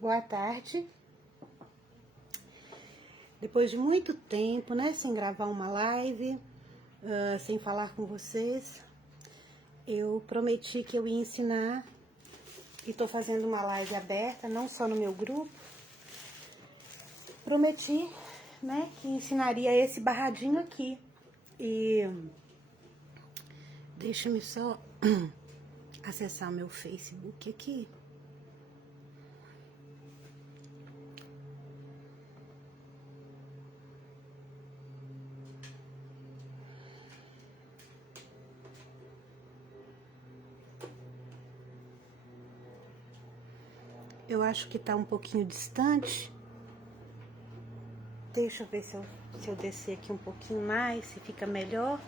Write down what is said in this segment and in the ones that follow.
Boa tarde. Depois de muito tempo, né, sem gravar uma live, sem falar com vocês, eu prometi que eu ia ensinar e tô fazendo uma live aberta, não só no meu grupo. Prometi, né, que ensinaria esse barradinho aqui. E deixa-me só acessar o meu Facebook aqui. Eu acho que tá um pouquinho distante. Deixa eu ver se eu descer aqui um pouquinho mais, se fica melhor.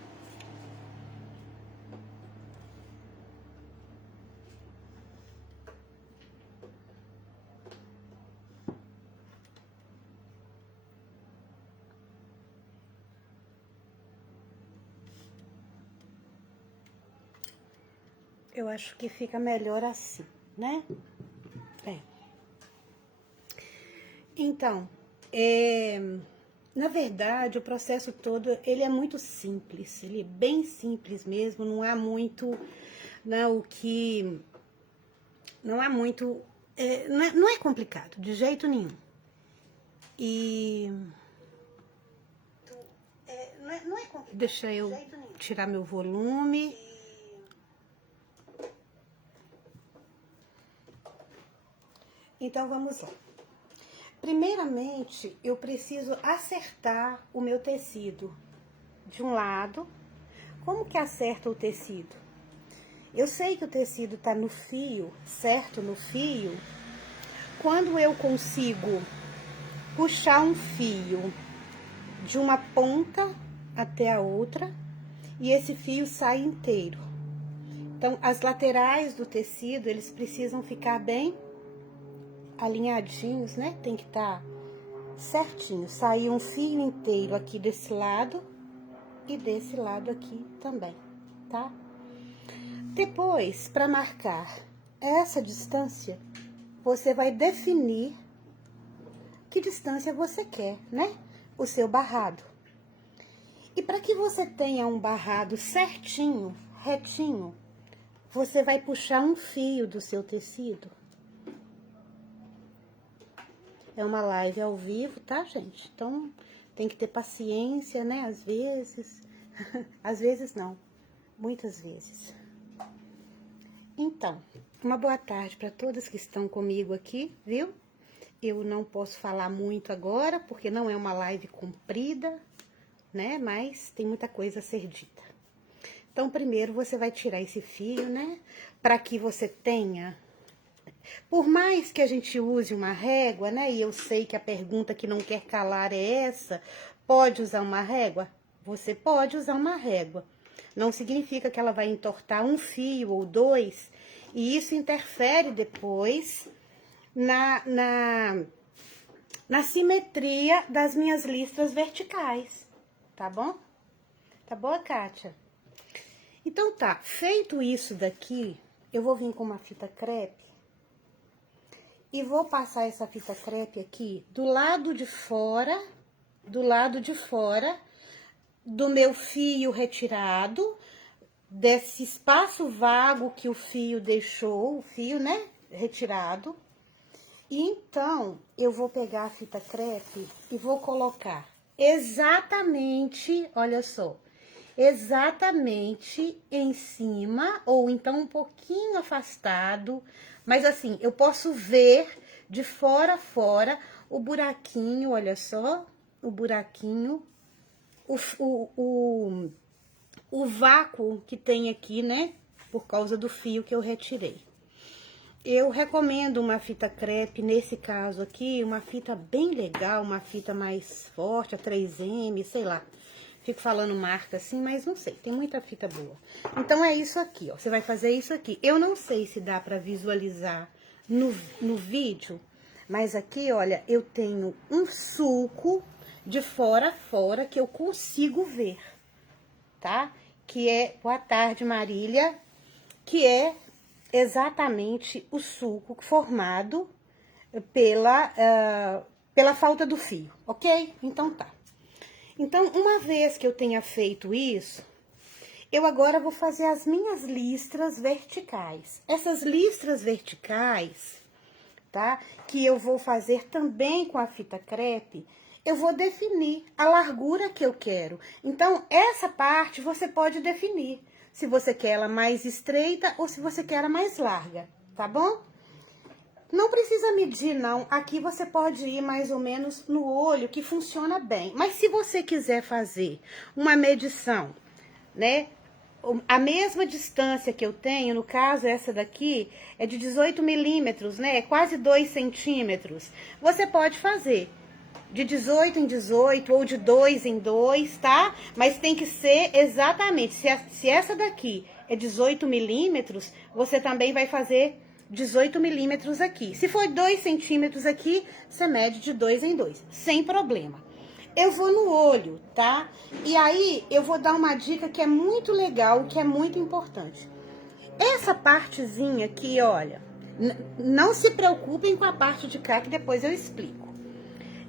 Eu acho que fica melhor assim, né? Então, na verdade, o processo todo, ele é muito simples, ele é bem simples mesmo, não há muito, não há muito, não é complicado, de jeito nenhum. E não é complicado, deixa eu tirar meu volume. Então, vamos lá. Primeiramente, eu preciso acertar o meu tecido de um lado. Como que acerta o tecido? Eu sei que o tecido tá no fio, certo no fio, quando eu consigo puxar um fio de uma ponta até a outra e esse fio sai inteiro. Então, as laterais do tecido, eles precisam ficar bem alinhadinhos, né? Tem que estar certinho, sair um fio inteiro aqui desse lado e desse lado aqui também, tá? Depois, para marcar essa distância, você vai definir que distância você quer, né? O seu barrado. E para que você tenha um barrado certinho, retinho, você vai puxar um fio do seu tecido. É uma live ao vivo, tá, gente? Então, tem que ter paciência, né? Às vezes. Às vezes não. Muitas vezes. Então, uma boa tarde para todas que estão comigo aqui, viu? Eu não posso falar muito agora, porque não é uma live comprida, né? Mas tem muita coisa a ser dita. Então, primeiro você vai tirar esse fio, né? Para que você tenha... Por mais que a gente use uma régua, né? E eu sei que a pergunta que não quer calar é essa, pode usar uma régua? Você pode usar uma régua. Não significa que ela vai entortar um fio ou dois, e isso interfere depois na simetria das minhas listras verticais, tá bom? Tá boa, Kátia? Então tá, feito isso daqui, eu vou vir com uma fita crepe e vou passar essa fita crepe aqui do lado de fora do meu fio retirado, desse espaço vago que o fio deixou, o fio, né, retirado. E então, eu vou pegar a fita crepe e vou colocar exatamente, olha só, exatamente em cima, ou então um pouquinho afastado, mas assim, eu posso ver de fora a fora o buraquinho, olha só, o buraquinho, o vácuo que tem aqui, né, por causa do fio que eu retirei. Eu recomendo uma fita crepe, nesse caso aqui, uma fita bem legal, uma fita mais forte, a 3M, sei lá. Fico falando marca assim, mas não sei, tem muita fita boa. Então, é isso aqui, ó, você vai fazer isso aqui. Eu não sei se dá pra visualizar no vídeo, mas aqui, olha, eu tenho um sulco de fora a fora que eu consigo ver, tá? Que é, boa tarde, Marília, que é exatamente o sulco formado pela falta do fio, ok? Então tá. Então, uma vez que eu tenha feito isso, eu agora vou fazer as minhas listras verticais. Essas listras verticais, tá? Que eu vou fazer também com a fita crepe, eu vou definir a largura que eu quero. Então, essa parte você pode definir, se você quer ela mais estreita ou se você quer ela mais larga, tá bom? Não precisa medir, não. Aqui você pode ir mais ou menos no olho, que funciona bem. Mas se você quiser fazer uma medição, né? A mesma distância que eu tenho, no caso, essa daqui, é de 18 milímetros, né? É quase 2 centímetros. Você pode fazer de 18 em 18 ou de 2 em 2, tá? Mas tem que ser exatamente, se essa daqui é 18 milímetros, você também vai fazer 18 milímetros aqui. Se for 2 centímetros aqui, você mede de 2 em 2, sem problema. Eu vou no olho, tá? E aí, eu vou dar uma dica que é muito legal, que é muito importante. Essa partezinha aqui, olha, não se preocupem com a parte de cá, que depois eu explico.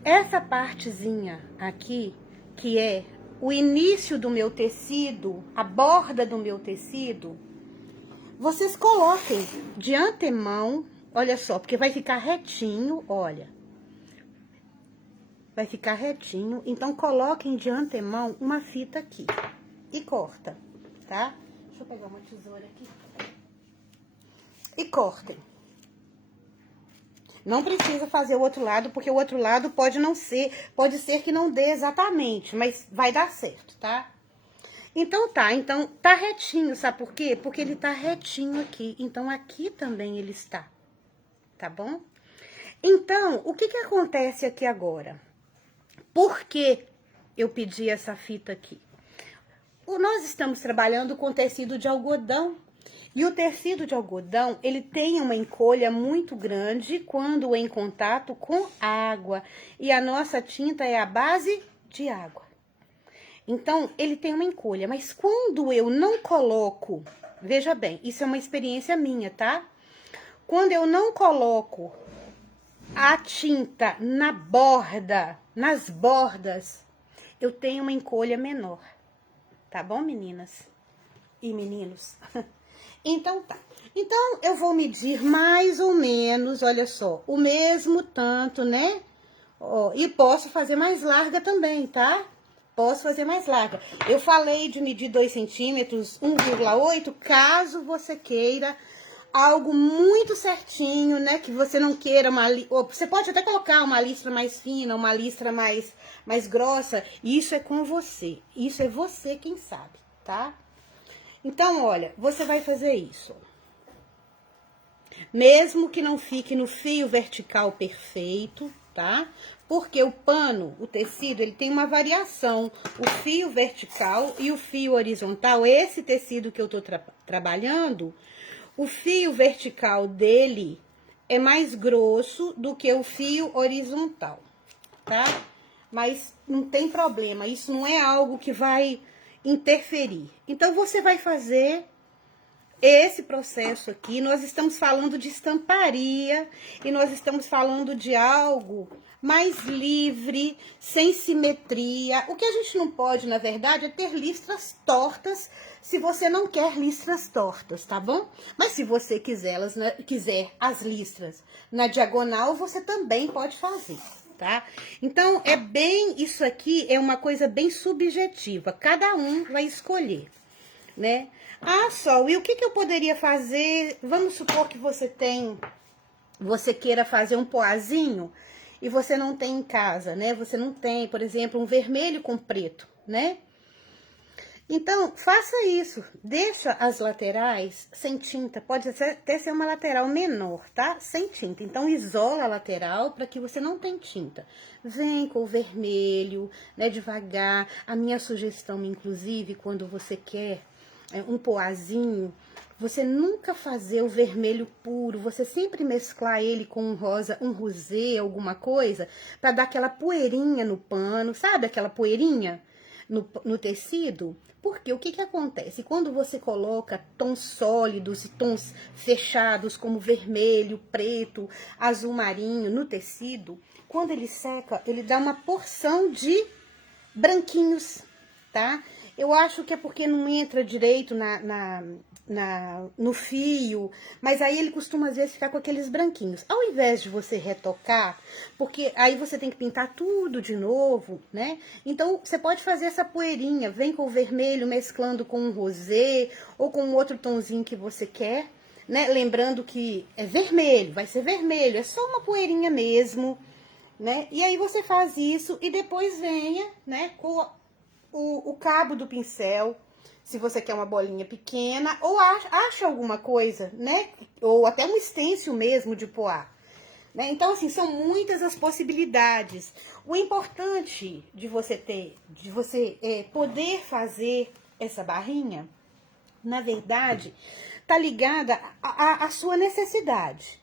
Essa partezinha aqui, que é o início do meu tecido, a borda do meu tecido, vocês coloquem de antemão, olha só, porque vai ficar retinho, olha. Vai ficar retinho, então coloquem de antemão uma fita aqui e corta, tá? Deixa eu pegar uma tesoura aqui. E cortem. Não precisa fazer o outro lado, porque o outro lado pode não ser, pode ser que não dê exatamente, mas vai dar certo, tá? Então tá retinho, sabe por quê? Porque ele tá retinho aqui, então aqui também ele está, tá bom? Então, o que que acontece aqui agora? Por que eu pedi essa fita aqui? Nós estamos trabalhando com tecido de algodão. E o tecido de algodão, ele tem uma encolha muito grande quando em contato com água. E a nossa tinta é a base de água. Então, ele tem uma encolha. Mas quando eu não coloco... Veja bem, isso é uma experiência minha, tá? Quando eu não coloco a tinta na borda, nas bordas, eu tenho uma encolha menor, tá bom, meninas e meninos? Então tá. Então, eu vou medir mais ou menos, olha só, o mesmo tanto, né? Ó, e posso fazer mais larga também, tá? Posso fazer mais larga. Eu falei de medir 2 centímetros, 1,8, caso você queira algo muito certinho, né? Que você não queira você pode até colocar uma listra mais fina, uma listra mais grossa. Isso é com você. Isso é você quem sabe, tá? Então, olha, você vai fazer isso. Mesmo que não fique no fio vertical perfeito, tá? Porque o pano, o tecido, ele tem uma variação. O fio vertical e o fio horizontal, esse tecido que eu tô trabalhando... O fio vertical dele é mais grosso do que o fio horizontal, tá? Mas não tem problema, isso não é algo que vai interferir. Então, você vai fazer esse processo aqui. Nós estamos falando de estamparia e nós estamos falando de algo mais livre, sem simetria. O que a gente não pode, na verdade, é ter listras tortas, se você não quer listras tortas, tá bom? Mas se você quiser as listras na diagonal, você também pode fazer, tá? Então, isso aqui é uma coisa bem subjetiva, cada um vai escolher, né? Ah, Sol, e o que eu poderia fazer? Vamos supor que você queira fazer um poazinho e você não tem em casa, né? Você não tem, por exemplo, um vermelho com preto, né? Então, faça isso. Deixa as laterais sem tinta. Pode até ser uma lateral menor, tá? Sem tinta. Então, isola a lateral para que você não tenha tinta. Vem com o vermelho, né? Devagar. A minha sugestão, inclusive, quando você quer um poazinho, você nunca fazer o vermelho puro, você sempre mesclar ele com um rosa, um rosé, alguma coisa, para dar aquela poeirinha no pano, sabe aquela poeirinha? no tecido, porque o que que acontece? Quando você coloca tons sólidos e tons fechados, como vermelho, preto, azul marinho, no tecido, quando ele seca, ele dá uma porção de branquinhos, tá? Eu acho que é porque não entra direito no fio, mas aí ele costuma às vezes ficar com aqueles branquinhos. Ao invés de você retocar, porque aí você tem que pintar tudo de novo, né? Então você pode fazer essa poeirinha, vem com o vermelho mesclando com um rosé ou com outro tonzinho que você quer, né? Lembrando que é vermelho, vai ser vermelho, é só uma poeirinha mesmo, né? E aí você faz isso e depois venha, né, com o cabo do pincel, se você quer uma bolinha pequena, ou acha alguma coisa, né? Ou até um stencil mesmo de poá, né? Então, assim, são muitas as possibilidades. O importante de você poder fazer essa barrinha, na verdade, tá ligada à sua necessidade,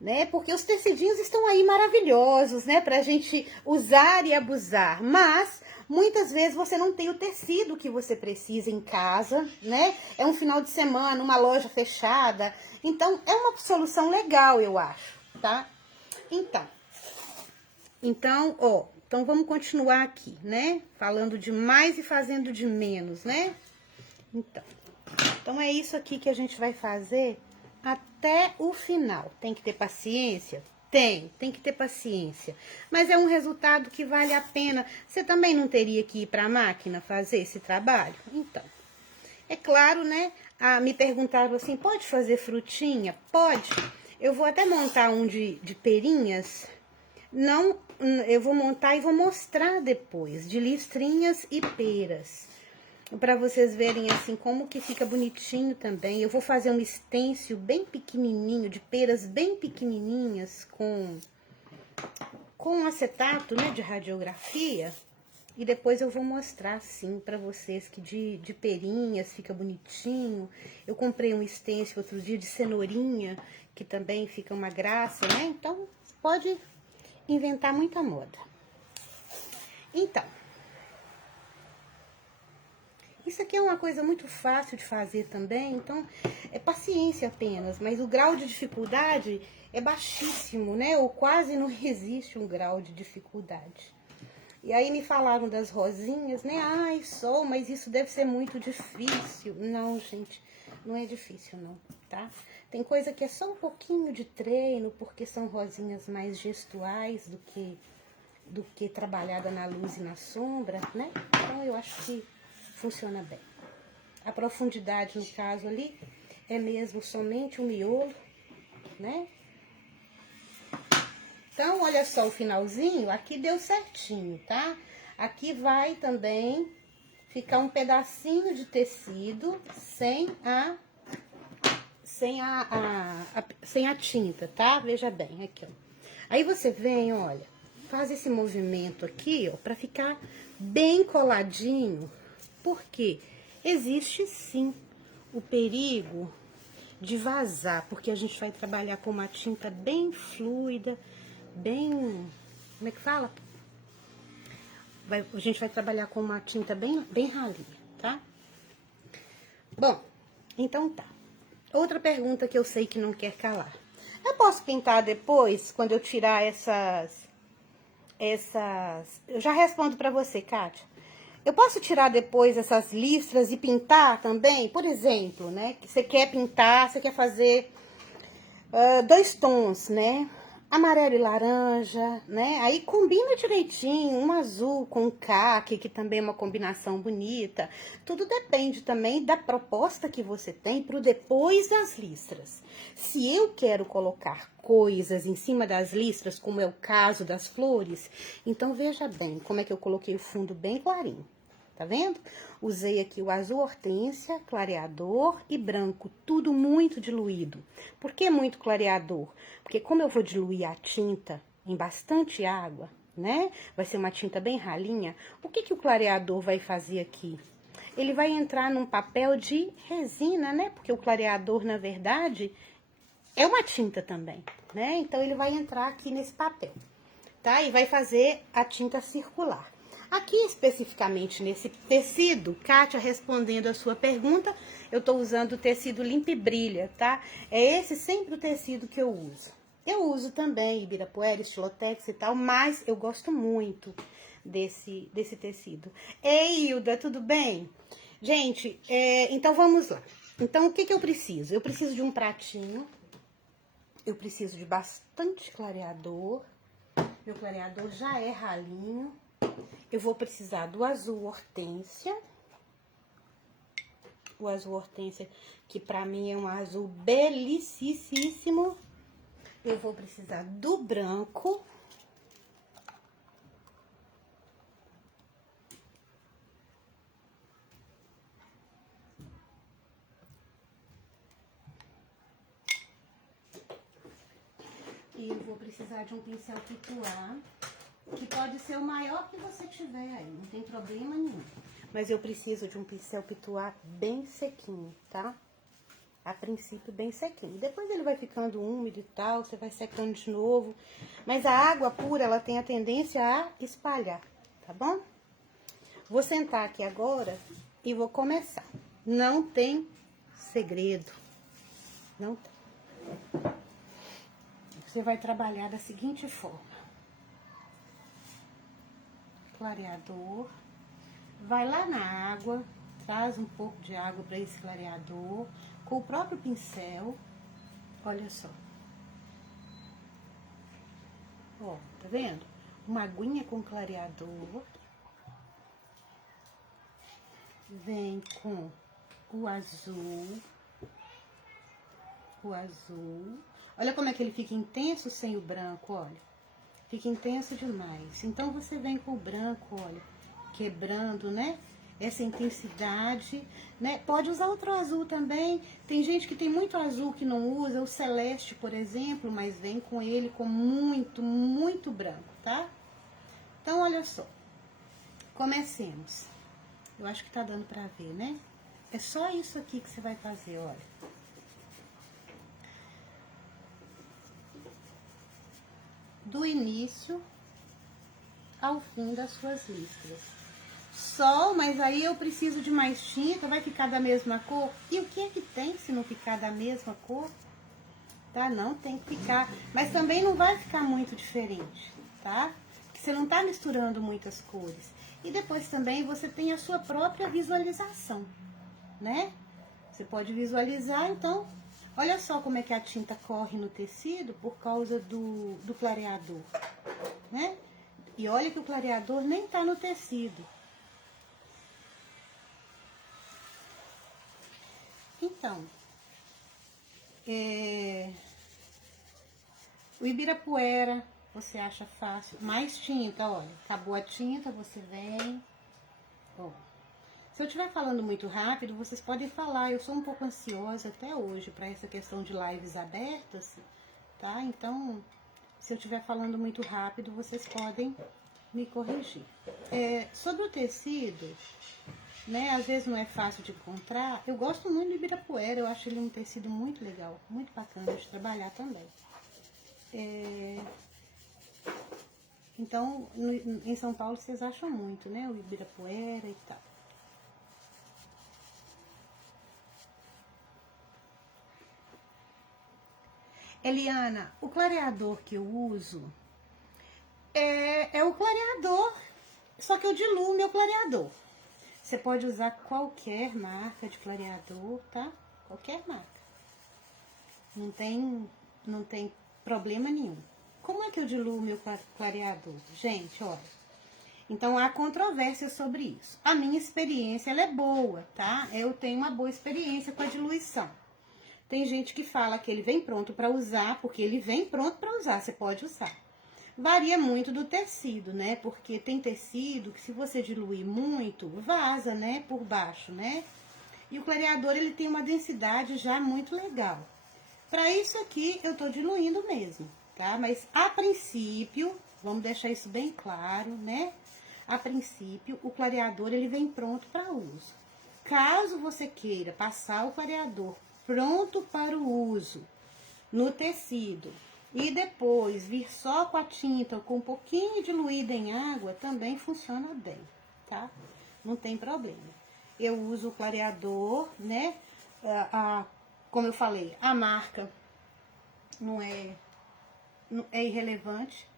né? Porque os tecidinhos estão aí maravilhosos, né? Pra gente usar e abusar, mas muitas vezes você não tem o tecido que você precisa em casa, né? É um final de semana, uma loja fechada, então é uma solução legal, eu acho, tá? Então, ó, então vamos continuar aqui, né? Falando de mais e fazendo de menos, né? Então é isso aqui que a gente vai fazer até o final. Tem que ter paciência? Tem que ter paciência. Mas é um resultado que vale a pena. Você também não teria que ir para a máquina fazer esse trabalho? Então, é claro, né? Me perguntaram assim, pode fazer frutinha? Pode. Eu vou até montar um de perinhas. Não, eu vou montar e vou mostrar depois, de listrinhas e peras. Para vocês verem assim como que fica bonitinho também. Eu vou fazer um stencil bem pequenininho, de peras bem pequenininhas, com acetato, né, de radiografia. E depois eu vou mostrar assim para vocês que de perinhas fica bonitinho. Eu comprei um stencil outro dia de cenourinha, que também fica uma graça, né? Então, pode inventar muita moda. Então, isso aqui é uma coisa muito fácil de fazer também, então é paciência apenas, mas o grau de dificuldade é baixíssimo, né? Ou quase não existe um grau de dificuldade. E aí me falaram das rosinhas, né? Ai, Sol, mas isso deve ser muito difícil. Não, gente, não é difícil não, tá? Tem coisa que é só um pouquinho de treino, porque são rosinhas mais gestuais do que trabalhada na luz e na sombra, né? Então eu acho que funciona bem. A profundidade, no caso ali, é mesmo somente o miolo, né? Então, olha só o finalzinho, aqui deu certinho, tá? Aqui vai também ficar um pedacinho de tecido sem a tinta, tá? Veja bem, aqui, ó. Aí você vem, olha, faz esse movimento aqui, ó, pra ficar bem coladinho. Porque existe sim o perigo de vazar, porque a gente vai trabalhar com uma tinta bem fluida, bem, como é que fala? A gente vai trabalhar com uma tinta bem ralinha, tá? Bom, então tá. Outra pergunta que eu sei que não quer calar. Eu posso pintar depois, quando eu tirar essas... Eu já respondo pra você, Kátia. Eu posso tirar depois essas listras e pintar também? Por exemplo, né? Que você quer pintar, você quer fazer 2 tons, né? Amarelo e laranja, né? Aí combina direitinho, um azul com um caque, que também é uma combinação bonita. Tudo depende também da proposta que você tem pro depois das listras. Se eu quero colocar coisas em cima das listras, como é o caso das flores, então veja bem como é que eu coloquei o fundo bem clarinho. Tá vendo? Usei aqui o azul hortênsia, clareador e branco, tudo muito diluído. Por que muito clareador? Porque como eu vou diluir a tinta em bastante água, né? Vai ser uma tinta bem ralinha. O que o clareador vai fazer aqui? Ele vai entrar num papel de resina, né? Porque o clareador, na verdade, é uma tinta também, né? Então, ele vai entrar aqui nesse papel, tá? E vai fazer a tinta circular. Aqui, especificamente nesse tecido, Kátia, respondendo a sua pergunta, eu tô usando o tecido Limpa e Brilha, tá? É esse sempre o tecido que eu uso. Eu uso também Ibirapuera, Estilotex e tal, mas eu gosto muito desse tecido. Ei, Hilda, tudo bem? Gente, então vamos lá. Então, o que eu preciso? Eu preciso de um pratinho, eu preciso de bastante clareador. Meu clareador já é ralinho. Eu vou precisar do azul hortênsia. O azul hortênsia, que pra mim é um azul belicíssimo. Eu vou precisar do branco. E eu vou precisar de um pincel pituá, que pode ser o maior que você tiver aí, não tem problema nenhum. Mas eu preciso de um pincel pituá bem sequinho, tá? A princípio bem sequinho. Depois ele vai ficando úmido e tal, você vai secando de novo. Mas a água pura, ela tem a tendência a espalhar, tá bom? Vou sentar aqui agora e vou começar. Não tem segredo. Não tem. Você vai trabalhar da seguinte forma. Clareador. Vai lá na água, traz um pouco de água para esse clareador, com o próprio pincel. Olha só. Ó, tá vendo? Uma aguinha com clareador. Vem com o azul. O azul. Olha como é que ele fica intenso sem o branco, olha. Fica intenso demais. Então, você vem com o branco, olha, quebrando, né? Essa intensidade, né? Pode usar outro azul também. Tem gente que tem muito azul que não usa, o celeste, por exemplo, mas vem com ele com muito branco, tá? Então, olha só. Comecemos. Eu acho que tá dando pra ver, né? É só isso aqui que você vai fazer, olha. Do início ao fim das suas listras. Sol, mas aí eu preciso de mais tinta, vai ficar da mesma cor? E o que é que tem se não ficar da mesma cor? Tá? Não tem que ficar, mas também não vai ficar muito diferente, tá? Porque você não tá misturando muitas cores. E depois também você tem a sua própria visualização, né? Você pode visualizar, então, olha só como é que a tinta corre no tecido por causa do clareador, né? E olha que o clareador nem tá no tecido. Então, o Ibirapuera, você acha fácil. Mais tinta, olha, acabou a tinta, você vem. Ó. Se eu estiver falando muito rápido, vocês podem falar. Eu sou um pouco ansiosa até hoje para essa questão de lives abertas, tá? Então, se eu estiver falando muito rápido, vocês podem me corrigir. Sobre o tecido, né? Às vezes não é fácil de encontrar. Eu gosto muito do Ibirapuera, eu acho ele um tecido muito legal, muito bacana de trabalhar também. Então, em São Paulo vocês acham muito, né? O Ibirapuera e tal. Eliana, o clareador que eu uso é o clareador, só que eu diluo meu clareador. Você pode usar qualquer marca de clareador, tá? Qualquer marca. Não tem problema nenhum. Como é que eu diluo meu clareador? Gente, olha. Então, há controvérsia sobre isso. A minha experiência, ela é boa, tá? Eu tenho uma boa experiência com a diluição. Tem gente que fala que ele vem pronto para usar, porque ele vem pronto para usar, você pode usar. Varia muito do tecido, né? Porque tem tecido que se você diluir muito, vaza, né? Por baixo, né? E o clareador, ele tem uma densidade já muito legal. Para isso aqui, eu tô diluindo mesmo, tá? Mas a princípio, vamos deixar isso bem claro, né? A princípio, o clareador, ele vem pronto para uso. Caso você queira passar o clareador pronto para o uso no tecido, e depois vir só com a tinta, com um pouquinho diluída em água, também funciona bem, tá? Não tem problema. Eu uso o clareador, né? Como eu falei, a marca não é irrelevante.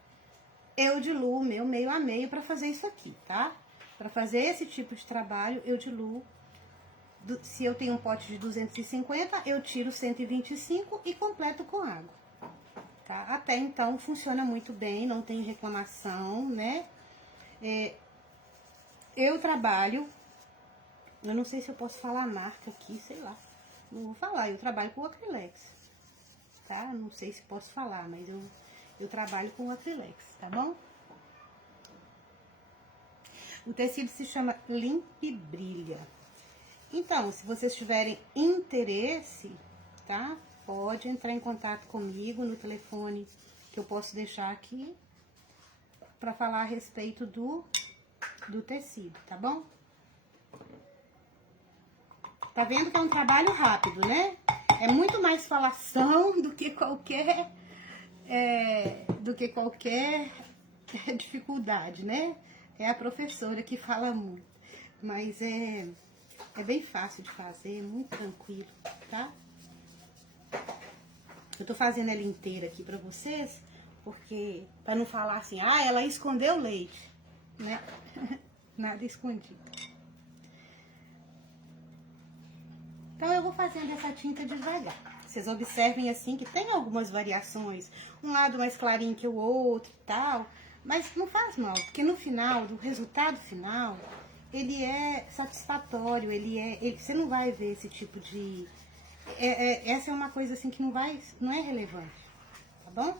Eu diluo o meu meio a meio para fazer isso aqui, tá? Para fazer esse tipo de trabalho, eu diluo. Se eu tenho um pote de 250, eu tiro 125 e completo com água, tá? Até então, funciona muito bem, não tem reclamação, né? Eu trabalho, eu não sei se eu posso falar a marca aqui, sei lá. Não vou falar, eu trabalho com Acrylex, tá? Não sei se posso falar, mas eu trabalho com Acrylex, tá bom? O tecido se chama Limpa e Brilha. Então, se vocês tiverem interesse, tá? Pode entrar em contato comigo no telefone que eu posso deixar aqui para falar a respeito do tecido, tá bom? Tá vendo que é um trabalho rápido, né? É muito mais falação do que qualquer dificuldade, né? É a professora que fala muito, mas é bem fácil de fazer, muito tranquilo, tá? Eu tô fazendo ela inteira aqui pra vocês, porque, pra não falar assim, ah, ela escondeu o leite, né? Nada escondido. Então, eu vou fazendo essa tinta devagar. Vocês observem assim que tem algumas variações, um lado mais clarinho que o outro e tal, mas não faz mal, porque no final, do resultado final, ele é satisfatório, você não vai ver esse tipo de... essa é uma coisa assim que não é relevante, tá bom?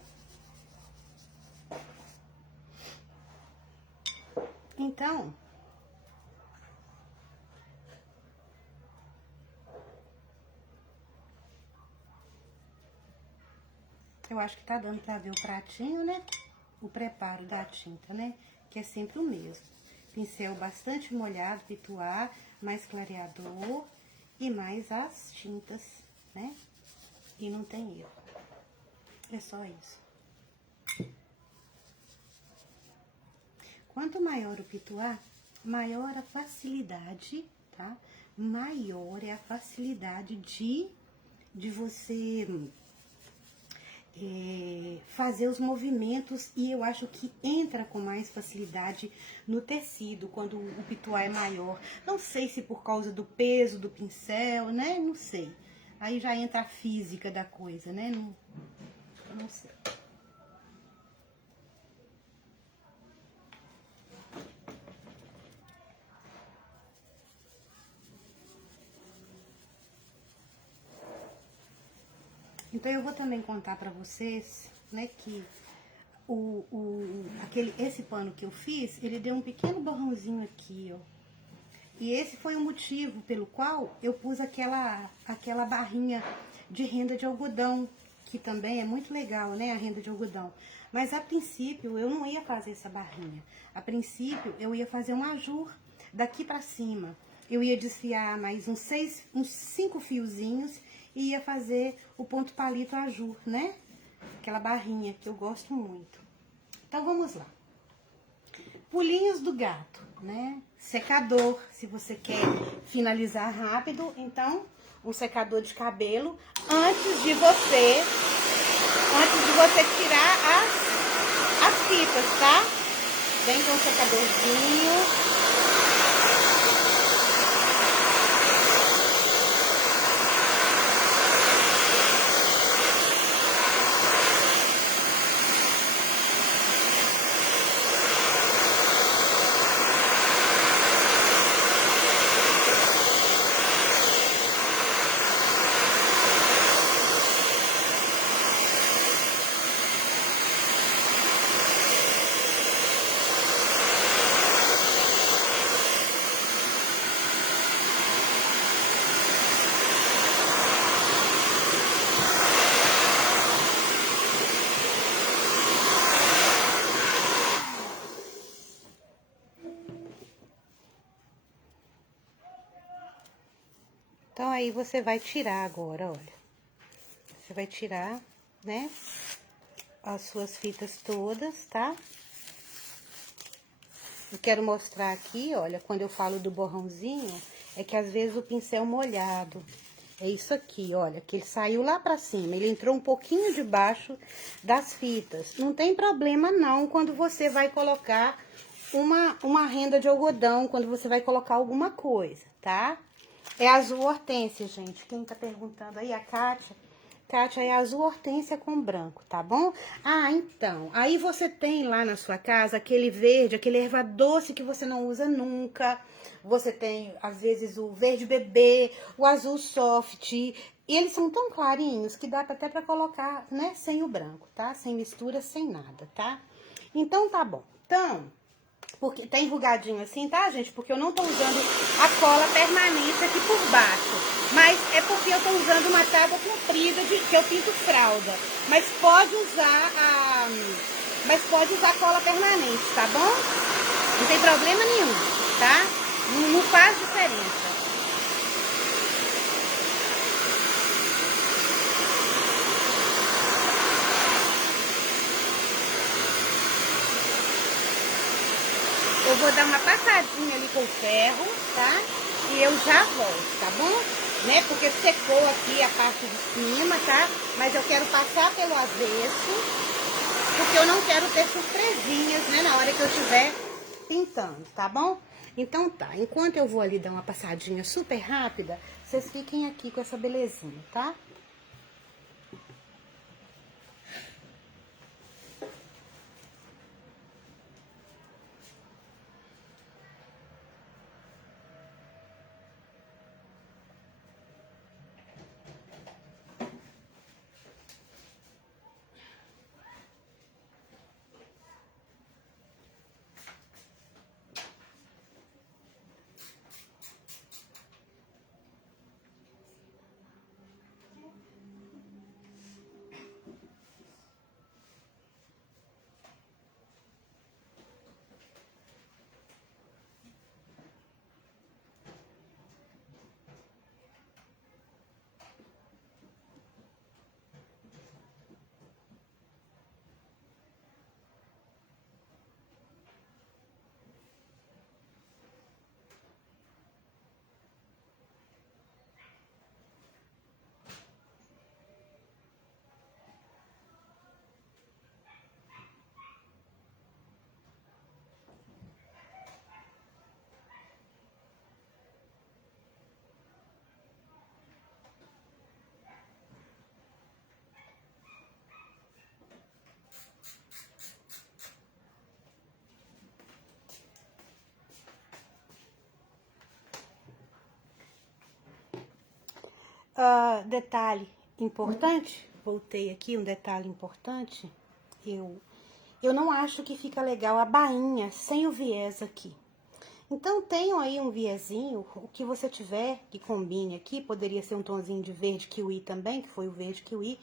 Então, eu acho que tá dando pra ver o pratinho, né? O preparo da tinta, né? Que é sempre o mesmo. Pincel bastante molhado, pituar, mais clareador e mais as tintas, né? E não tem erro. É só isso. Quanto maior o pituar, maior a facilidade, tá? Maior é a facilidade de você fazer os movimentos, e eu acho que entra com mais facilidade no tecido quando o pituar é maior. Não sei se por causa do peso do pincel, né? Não sei. Aí já entra a física da coisa, né? Não sei. Então, eu vou também contar pra vocês, né, que esse pano que eu fiz, ele deu um pequeno borrãozinho aqui, ó. E esse foi o motivo pelo qual eu pus aquela barrinha de renda de algodão, que também é muito legal, né, a renda de algodão. Mas, a princípio, eu não ia fazer essa barrinha. A princípio, eu ia fazer um ajur daqui pra cima. Eu ia desfiar mais uns 5 fiozinhos e ia fazer o ponto palito ajur, né? Aquela barrinha que eu gosto muito. Então, vamos lá. Pulinhos do gato, né? Secador, se você quer finalizar rápido, então, um secador de cabelo antes de você tirar as fitas, tá? Vem com um secadorzinho. Então, aí você vai tirar agora, olha. Você vai tirar, né? as suas fitas todas, tá? Eu quero mostrar aqui, olha, quando eu falo do borrãozinho, é que às vezes o pincel molhado. É isso aqui, olha, que ele saiu lá pra cima, ele entrou um pouquinho debaixo das fitas. Não tem problema não quando você vai colocar uma renda de algodão, quando você vai colocar alguma coisa, tá? É azul hortênsia, gente. Quem tá perguntando aí, a Kátia. Kátia, é azul hortênsia com branco, tá bom? Ah, então, aí você tem lá na sua casa aquele verde, aquele erva doce que você não usa nunca. Você tem, às vezes, o verde bebê, o azul soft. E eles são tão clarinhos que dá até pra colocar, né, sem o branco, tá? Sem mistura, sem nada, tá? Então, tá bom. Então, porque tá enrugadinho assim, tá, gente? Porque eu não tô usando a cola permanente aqui por baixo. Mas é porque eu tô usando uma tábua comprida que eu pinto fralda. Mas pode usar cola permanente, tá bom? Não tem problema nenhum, tá? Não faz diferença. Eu vou dar uma passadinha ali com o ferro, tá? E eu já volto, tá bom? Né? Porque secou aqui a parte de cima, tá? Mas eu quero passar pelo avesso, porque eu não quero ter surpresinhas, né? Na hora que eu estiver pintando, tá bom? Então tá, enquanto eu vou ali dar uma passadinha super rápida, vocês fiquem aqui com essa belezinha, tá? Detalhe importante, voltei aqui, um detalhe importante, eu não acho que fica legal a bainha sem o viés aqui. Então, tenho aí um viezinho, o que você tiver que combine aqui, poderia ser um tonzinho de verde kiwi também, que foi o verde kiwi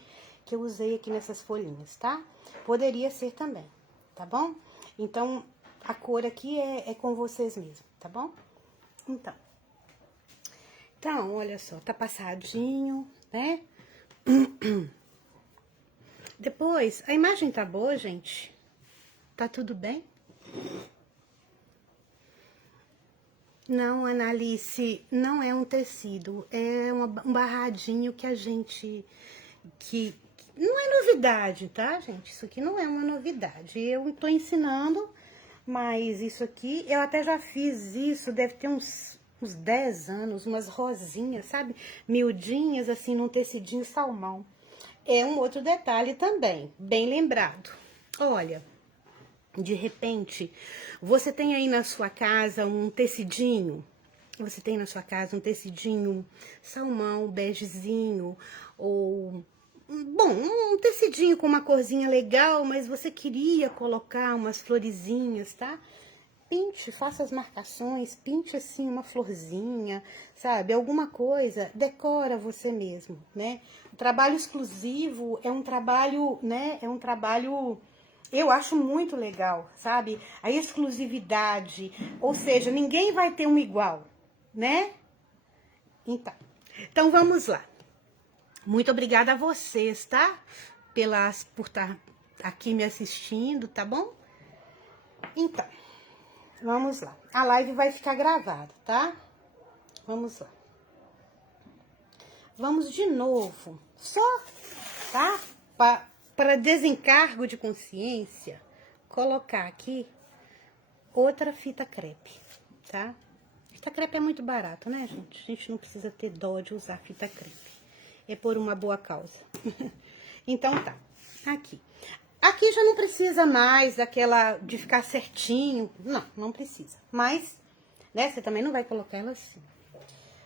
que eu usei aqui nessas folhinhas, tá? Poderia ser também, tá bom? Então, a cor aqui é com vocês mesmo, tá bom? Então, olha só, tá passadinho, né? Depois, a imagem tá boa, gente? Tá tudo bem? Não, Analice, não é um tecido, é um barradinho que a gente... não é novidade, tá, gente? Isso aqui não é uma novidade. Eu tô ensinando, mas isso aqui, eu até já fiz isso, deve ter uns 10 anos, umas rosinhas, sabe? Miudinhas, assim, num tecidinho salmão. É um outro detalhe também, bem lembrado. Olha, de repente, você tem aí na sua casa um tecidinho, você tem na sua casa um tecidinho salmão, begezinho, ou... bom, um tecidinho com uma corzinha legal, mas você queria colocar umas florezinhas, tá? Pinte, faça as marcações, pinte assim uma florzinha, sabe? Alguma coisa, decora você mesmo, né? O trabalho exclusivo é um trabalho, né? É um trabalho, eu acho muito legal, sabe? A exclusividade, ou seja, ninguém vai ter um igual, né? Então vamos lá. Muito obrigada a vocês, tá? Por estar aqui me assistindo, tá bom? Então, vamos lá. A live vai ficar gravada, tá? Vamos lá. Vamos de novo, só, tá? Para desencargo de consciência, colocar aqui outra fita crepe, tá? Fita crepe é muito barato, né, gente? A gente não precisa ter dó de usar fita crepe. É por uma boa causa. Então tá, aqui. Aqui já não precisa mais daquela de ficar certinho. Não precisa. Mas, né, você também não vai colocar ela assim.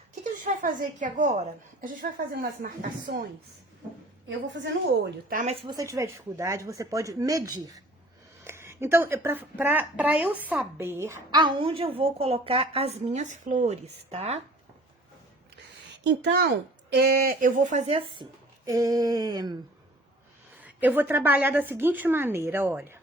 O que a gente vai fazer aqui agora? A gente vai fazer umas marcações. Eu vou fazer no olho, tá? Mas se você tiver dificuldade, você pode medir. Então, pra eu saber aonde eu vou colocar as minhas flores, tá? Então, eu vou fazer assim. Eu vou trabalhar da seguinte maneira, olha.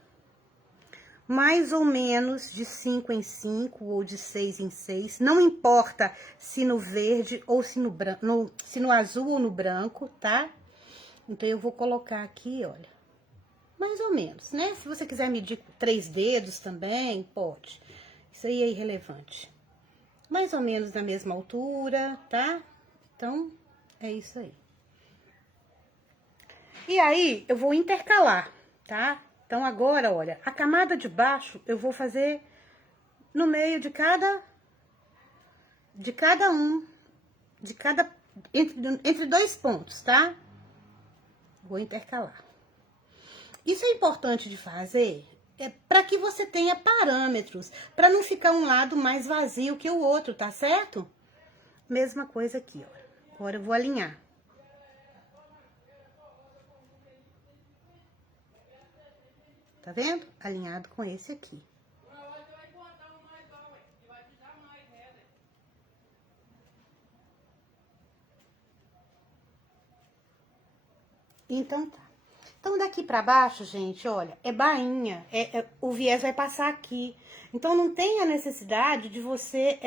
Mais ou menos de 5 em 5 ou de 6 em 6. Não importa se no verde ou se no branco, se no azul ou no branco, tá? Então, eu vou colocar aqui, olha. Mais ou menos, né? Se você quiser medir com 3 dedos também, pode. Isso aí é irrelevante. Mais ou menos na mesma altura, tá? Então, é isso aí. E aí, eu vou intercalar, tá? Então, agora, olha, a camada de baixo eu vou fazer no meio de cada entre 2 pontos, tá? Vou intercalar. Isso é importante de fazer para que você tenha parâmetros, para não ficar um lado mais vazio que o outro, tá certo? Mesma coisa aqui, ó. Agora eu vou alinhar. Tá vendo? Alinhado com esse aqui. Então tá. Então daqui pra baixo, gente, olha, é bainha, o viés vai passar aqui. Então não tem a necessidade de você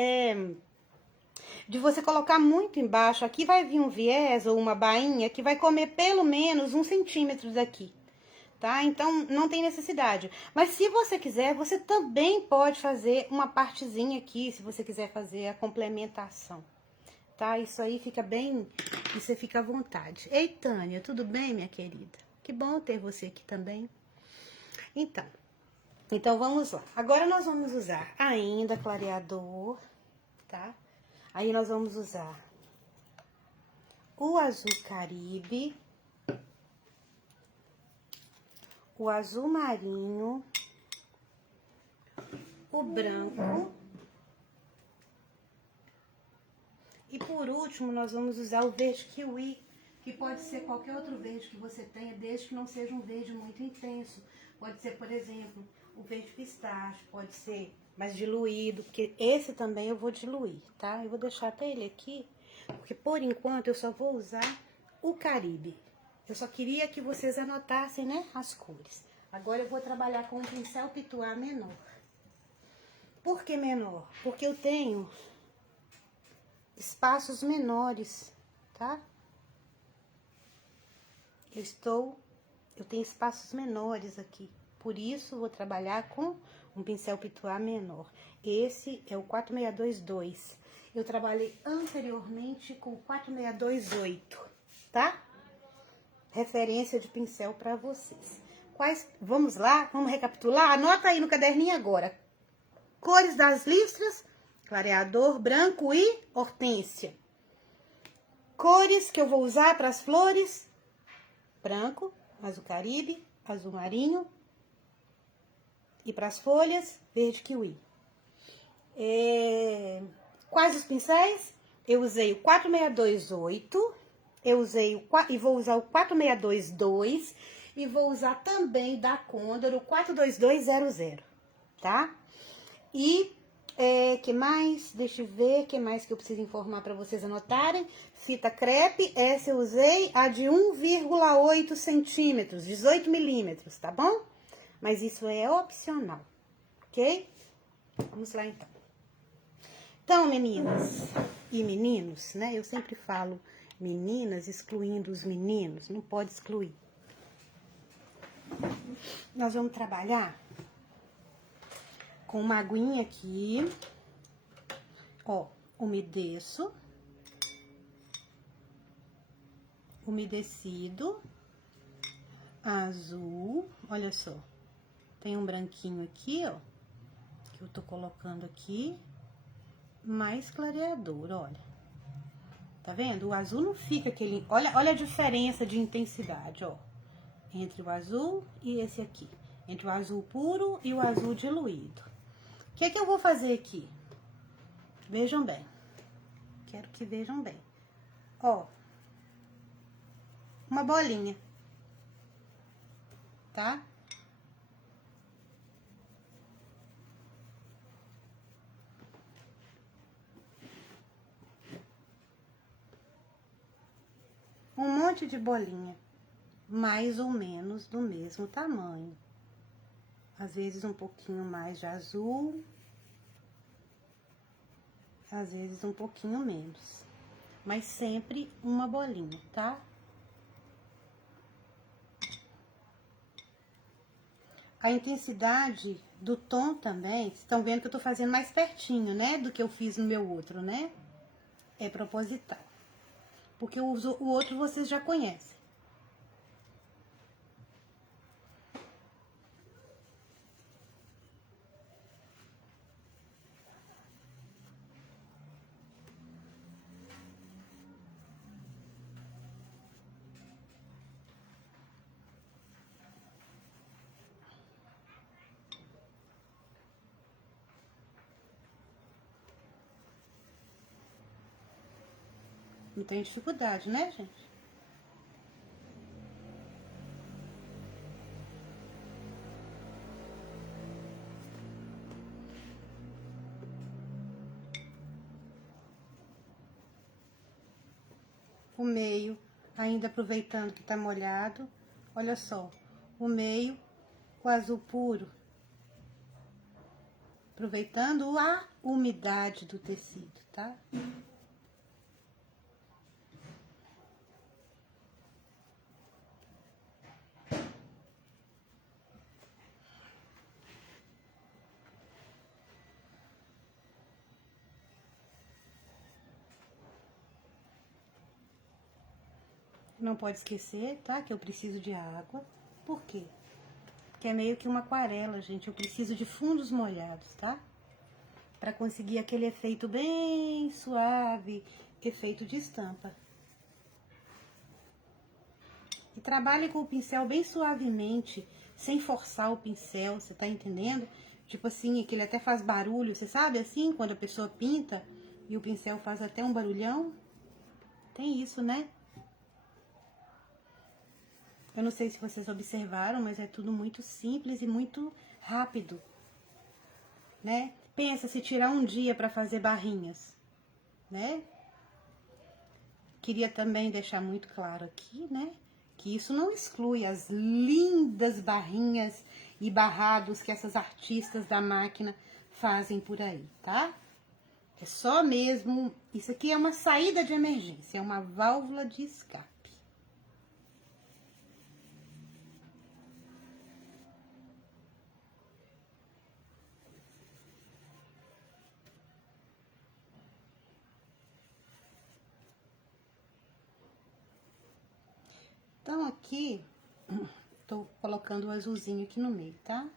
colocar muito embaixo. Aqui vai vir um viés ou uma bainha que vai comer pelo menos 1 centímetro daqui. Tá? Então, não tem necessidade. Mas se você quiser, você também pode fazer uma partezinha aqui, se você quiser fazer a complementação. Tá? Isso aí fica bem, e você fica à vontade. Ei, Tânia, tudo bem, minha querida? Que bom ter você aqui também. Então vamos lá. Agora nós vamos usar ainda clareador, tá? Aí nós vamos usar o azul Caribe, o azul marinho, o branco e por último nós vamos usar o verde kiwi, que pode ser qualquer outro verde que você tenha, desde que não seja um verde muito intenso. Pode ser, por exemplo, o verde pistache, pode ser mais diluído, porque esse também eu vou diluir, tá? Eu vou deixar até ele aqui, porque por enquanto eu só vou usar o Caribe. Eu só queria que vocês anotassem, né, as cores. Agora eu vou trabalhar com um pincel pituá menor. Por que menor? Porque eu tenho espaços menores, tá? Eu tenho espaços menores aqui. Por isso, vou trabalhar com um pincel pituá menor. Esse é o 4622. Eu trabalhei anteriormente com o 4628, tá? Referência de pincel para vocês. Vamos lá, vamos recapitular? Anota aí no caderninho agora. Cores das listras, clareador, branco e hortênsia. Cores que eu vou usar para as flores, branco, azul Caribe, azul marinho. E para as folhas, verde kiwi. Quais os pincéis? Eu usei o 4628, e vou usar o 4622 e vou usar também da Condor o 42200, tá? E que mais? Deixa eu ver, que mais que eu preciso informar para vocês anotarem. Fita crepe, essa eu usei a de 1,8 centímetros, 18 milímetros, tá bom? Mas isso é opcional, ok? Vamos lá, então. Então, meninas e meninos, né? Eu sempre falo meninas excluindo os meninos, não pode excluir. Nós vamos trabalhar com uma aguinha aqui, ó, umedecido, azul, olha só, tem um branquinho aqui, ó, que eu tô colocando aqui, mais clareador, olha, tá vendo? O azul não fica aquele, olha a diferença de intensidade, ó, entre o azul e esse aqui, entre o azul puro e o azul diluído. O que é que eu vou fazer aqui? Vejam bem, quero que vejam bem, ó, uma bolinha, tá? Um monte de bolinha, mais ou menos do mesmo tamanho. Às vezes um pouquinho mais de azul, às vezes um pouquinho menos. Mas sempre uma bolinha, tá? A intensidade do tom também, vocês estão vendo que eu tô fazendo mais pertinho, né? Do que eu fiz no meu outro, né? É proposital. Porque o outro vocês já conhecem. Não tem dificuldade, né, gente? O meio, ainda aproveitando que tá molhado, olha só, o meio, o azul puro, aproveitando a umidade do tecido, tá? Não pode esquecer, tá? Que eu preciso de água. Por quê? Porque é meio que uma aquarela, gente. Eu preciso de fundos molhados, tá? Pra conseguir aquele efeito bem suave, efeito de estampa. E trabalhe com o pincel bem suavemente, sem forçar o pincel, você tá entendendo? Tipo assim, que ele até faz barulho, você sabe assim, quando a pessoa pinta e o pincel faz até um barulhão? Tem isso, né? Eu não sei se vocês observaram, mas é tudo muito simples e muito rápido, né? Pensa se tirar um dia para fazer barrinhas, né? Queria também deixar muito claro aqui, né? Que isso não exclui as lindas barrinhas e barrados que essas artistas da máquina fazem por aí, tá? É só mesmo, isso aqui é uma saída de emergência, é uma válvula de escape. Então, aqui, tô colocando o azulzinho aqui no meio, tá?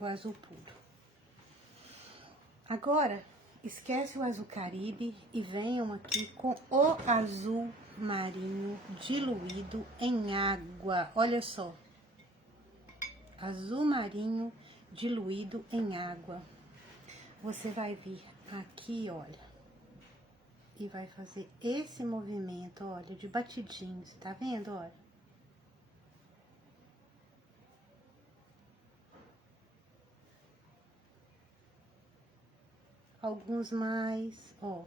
O azul puro. Agora, esquece o azul caribe e venham aqui com o azul marinho diluído em água. Olha só. Azul marinho diluído em água. Você vai vir aqui, olha. E vai fazer esse movimento, olha, de batidinhos, tá vendo, olha? Alguns mais, ó.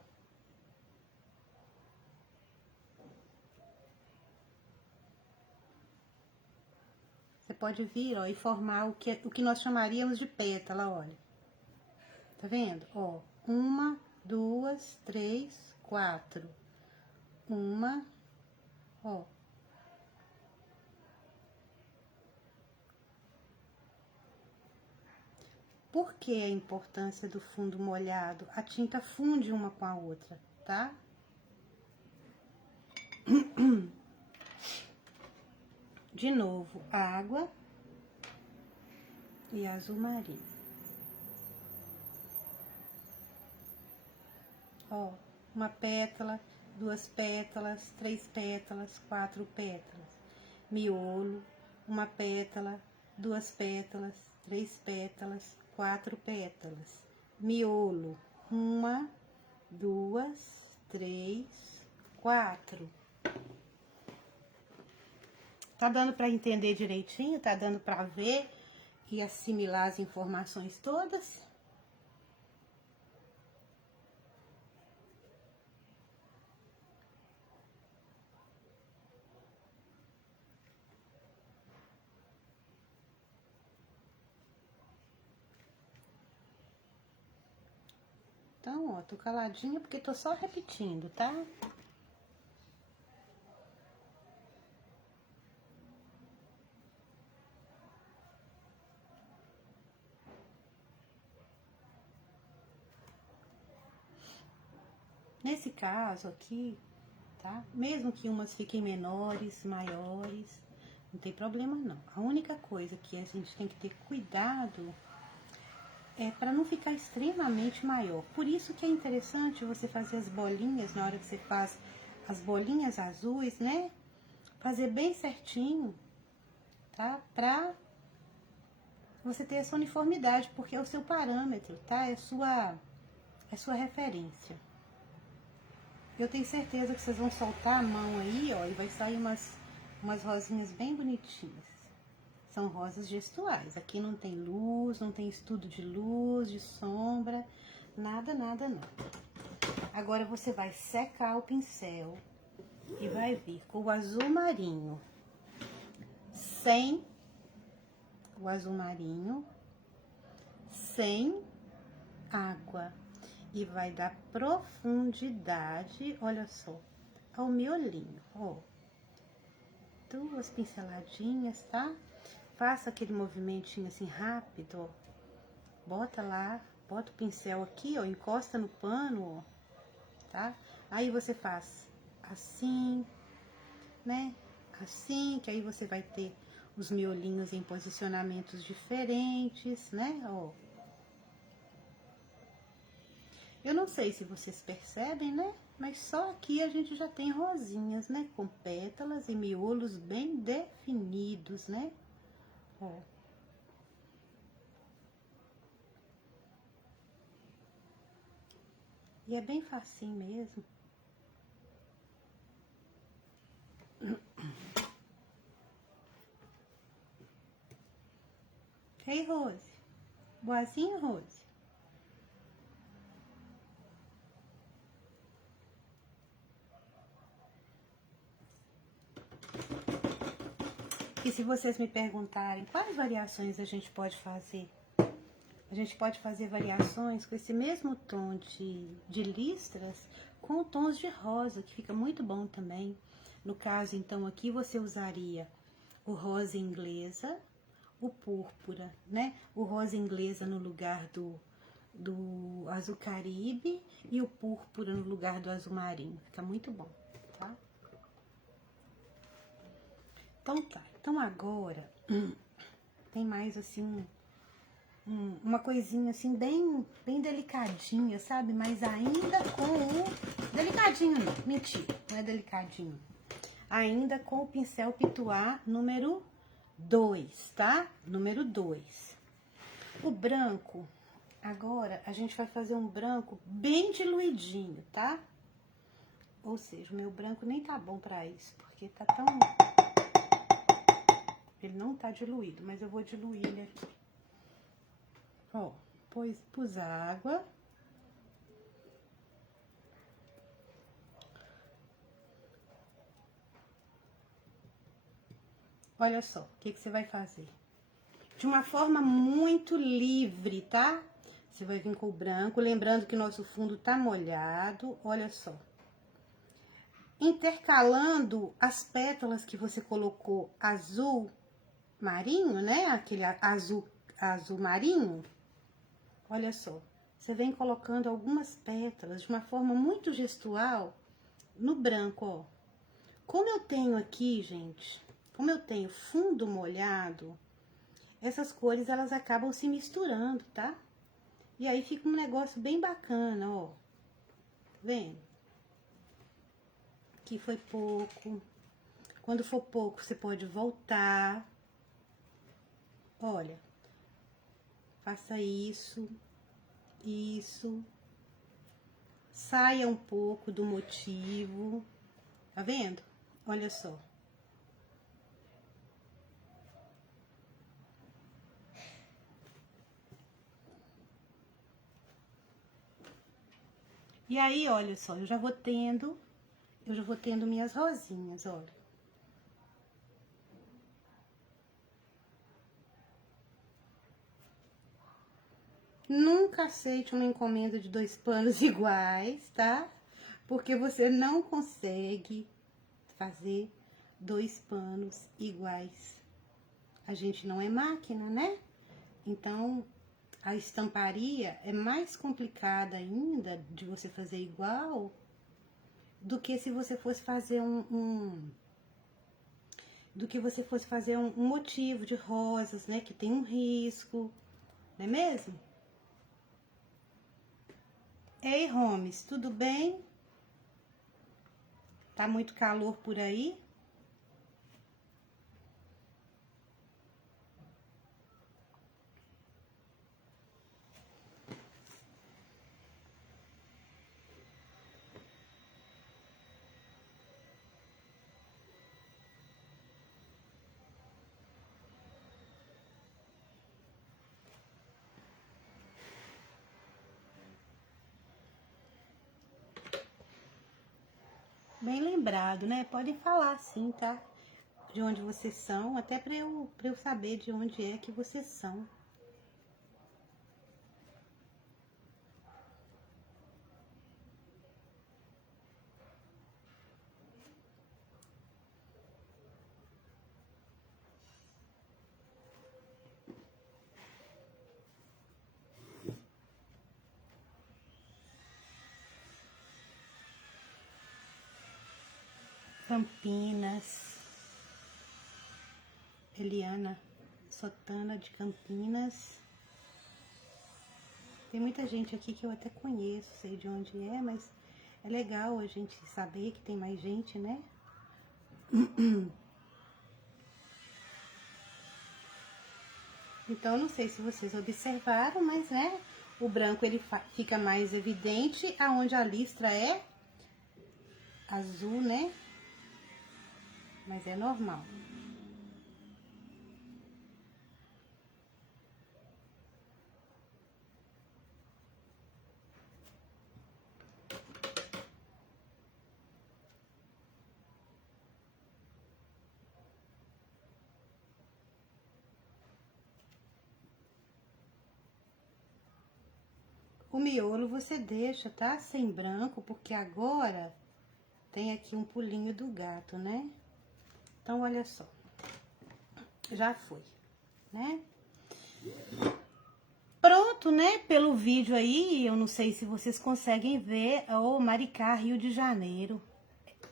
Você pode vir, ó, e formar o que nós chamaríamos de pétala, olha. Tá vendo? Ó, 1, 2, 3, 4. Uma, ó. Por que a importância do fundo molhado? A tinta funde uma com a outra, tá? De novo, água e azul marinho. Ó, uma pétala, 2 pétalas, 3 pétalas, 4 pétalas. Miolo, uma pétala, 2 pétalas, 3 pétalas, 4 pétalas. Miolo, 1, 2, 3, 4. Tá dando para entender direitinho? Tá dando para ver e assimilar as informações todas? Então, ó, tô caladinha porque tô só repetindo, tá? Nesse caso aqui, tá? Mesmo que umas fiquem menores, maiores, não tem problema não. A única coisa que a gente tem que ter cuidado é para não ficar extremamente maior. Por isso que é interessante você fazer as bolinhas, na hora que você faz as bolinhas azuis, né? Fazer bem certinho, tá? Pra você ter essa uniformidade, porque é o seu parâmetro, tá? É sua referência. Eu tenho certeza que vocês vão soltar a mão aí, ó, e vai sair umas rosinhas bem bonitinhas. São rosas gestuais. Aqui não tem luz, não tem estudo de luz, de sombra, nada, nada, nada. Agora você vai secar o pincel e vai vir com o azul marinho, sem o azul marinho, sem água. E vai dar profundidade, olha só, ao miolinho, ó. 2 pinceladinhas, tá? Faça aquele movimentinho assim rápido, ó. Bota lá, bota o pincel aqui, ó, encosta no pano, ó, tá? Aí você faz assim, né? Assim, que aí você vai ter os miolinhos em posicionamentos diferentes, né? Ó. Eu não sei se vocês percebem, né? Mas só aqui a gente já tem rosinhas, né? Com pétalas e miolos bem definidos, né? Ó. E é bem facinho mesmo. Ei, Rose. Boazinha, Rose? E se vocês me perguntarem quais variações a gente pode fazer? A gente pode fazer variações com esse mesmo tom de listras com tons de rosa, que fica muito bom também. No caso, então, aqui você usaria o rosa inglesa, o púrpura, né? O rosa inglesa no lugar do azul caribe e o púrpura no lugar do azul marinho. Fica muito bom, tá? Então tá, então agora tem mais assim uma coisinha assim bem delicadinha, sabe? Mas ainda com o... Delicadinho não, mentira, não é delicadinho. Ainda com o pincel Pituá número 2, tá? Número 2. O branco, agora a gente vai fazer um branco bem diluidinho, tá? Ou seja, o meu branco nem tá bom pra isso, porque tá tão... Ele não tá diluído, mas eu vou diluir ele aqui. Ó, pus água. Olha só, o que você vai fazer? De uma forma muito livre, tá? Você vai vir com o branco, lembrando que nosso fundo tá molhado, olha só. Intercalando as pétalas que você colocou azul marinho, né? Aquele azul marinho. Olha só, você vem colocando algumas pétalas de uma forma muito gestual no branco, ó. Como eu tenho aqui, gente, como eu tenho fundo molhado, essas cores elas acabam se misturando, tá? E aí fica um negócio bem bacana, ó. Vendo? Aqui foi pouco. Quando for pouco, você pode voltar. Olha, faça isso, isso. Saia um pouco do motivo. Tá vendo? Olha só. E aí, olha só, eu já vou tendo minhas rosinhas, olha. Nunca aceite uma encomenda de 2 panos iguais, tá? Porque você não consegue fazer 2 panos iguais. A gente não é máquina, né? Então, a estamparia é mais complicada ainda de você fazer igual do que se você fosse fazer um motivo de rosas, né? Que tem um risco, não é mesmo? Ei, Holmes, tudo bem? Tá muito calor por aí? Bem lembrado, né? Podem falar sim, tá? De onde vocês são, até pra eu saber de onde é que vocês são. Campinas. Eliana Sotana de Campinas. Tem muita gente aqui que eu até conheço, sei de onde é, mas é legal a gente saber que tem mais gente, né? Então, não sei se vocês observaram, mas né, o branco ele fica mais evidente aonde a listra é azul, né? Mas é normal. O miolo você deixa, tá? Sem branco, porque agora tem aqui um pulinho do gato, né? Então, olha só. Já foi, né? Pronto, né? Pelo vídeo aí, eu não sei se vocês conseguem ver, o Maricá, Rio de Janeiro.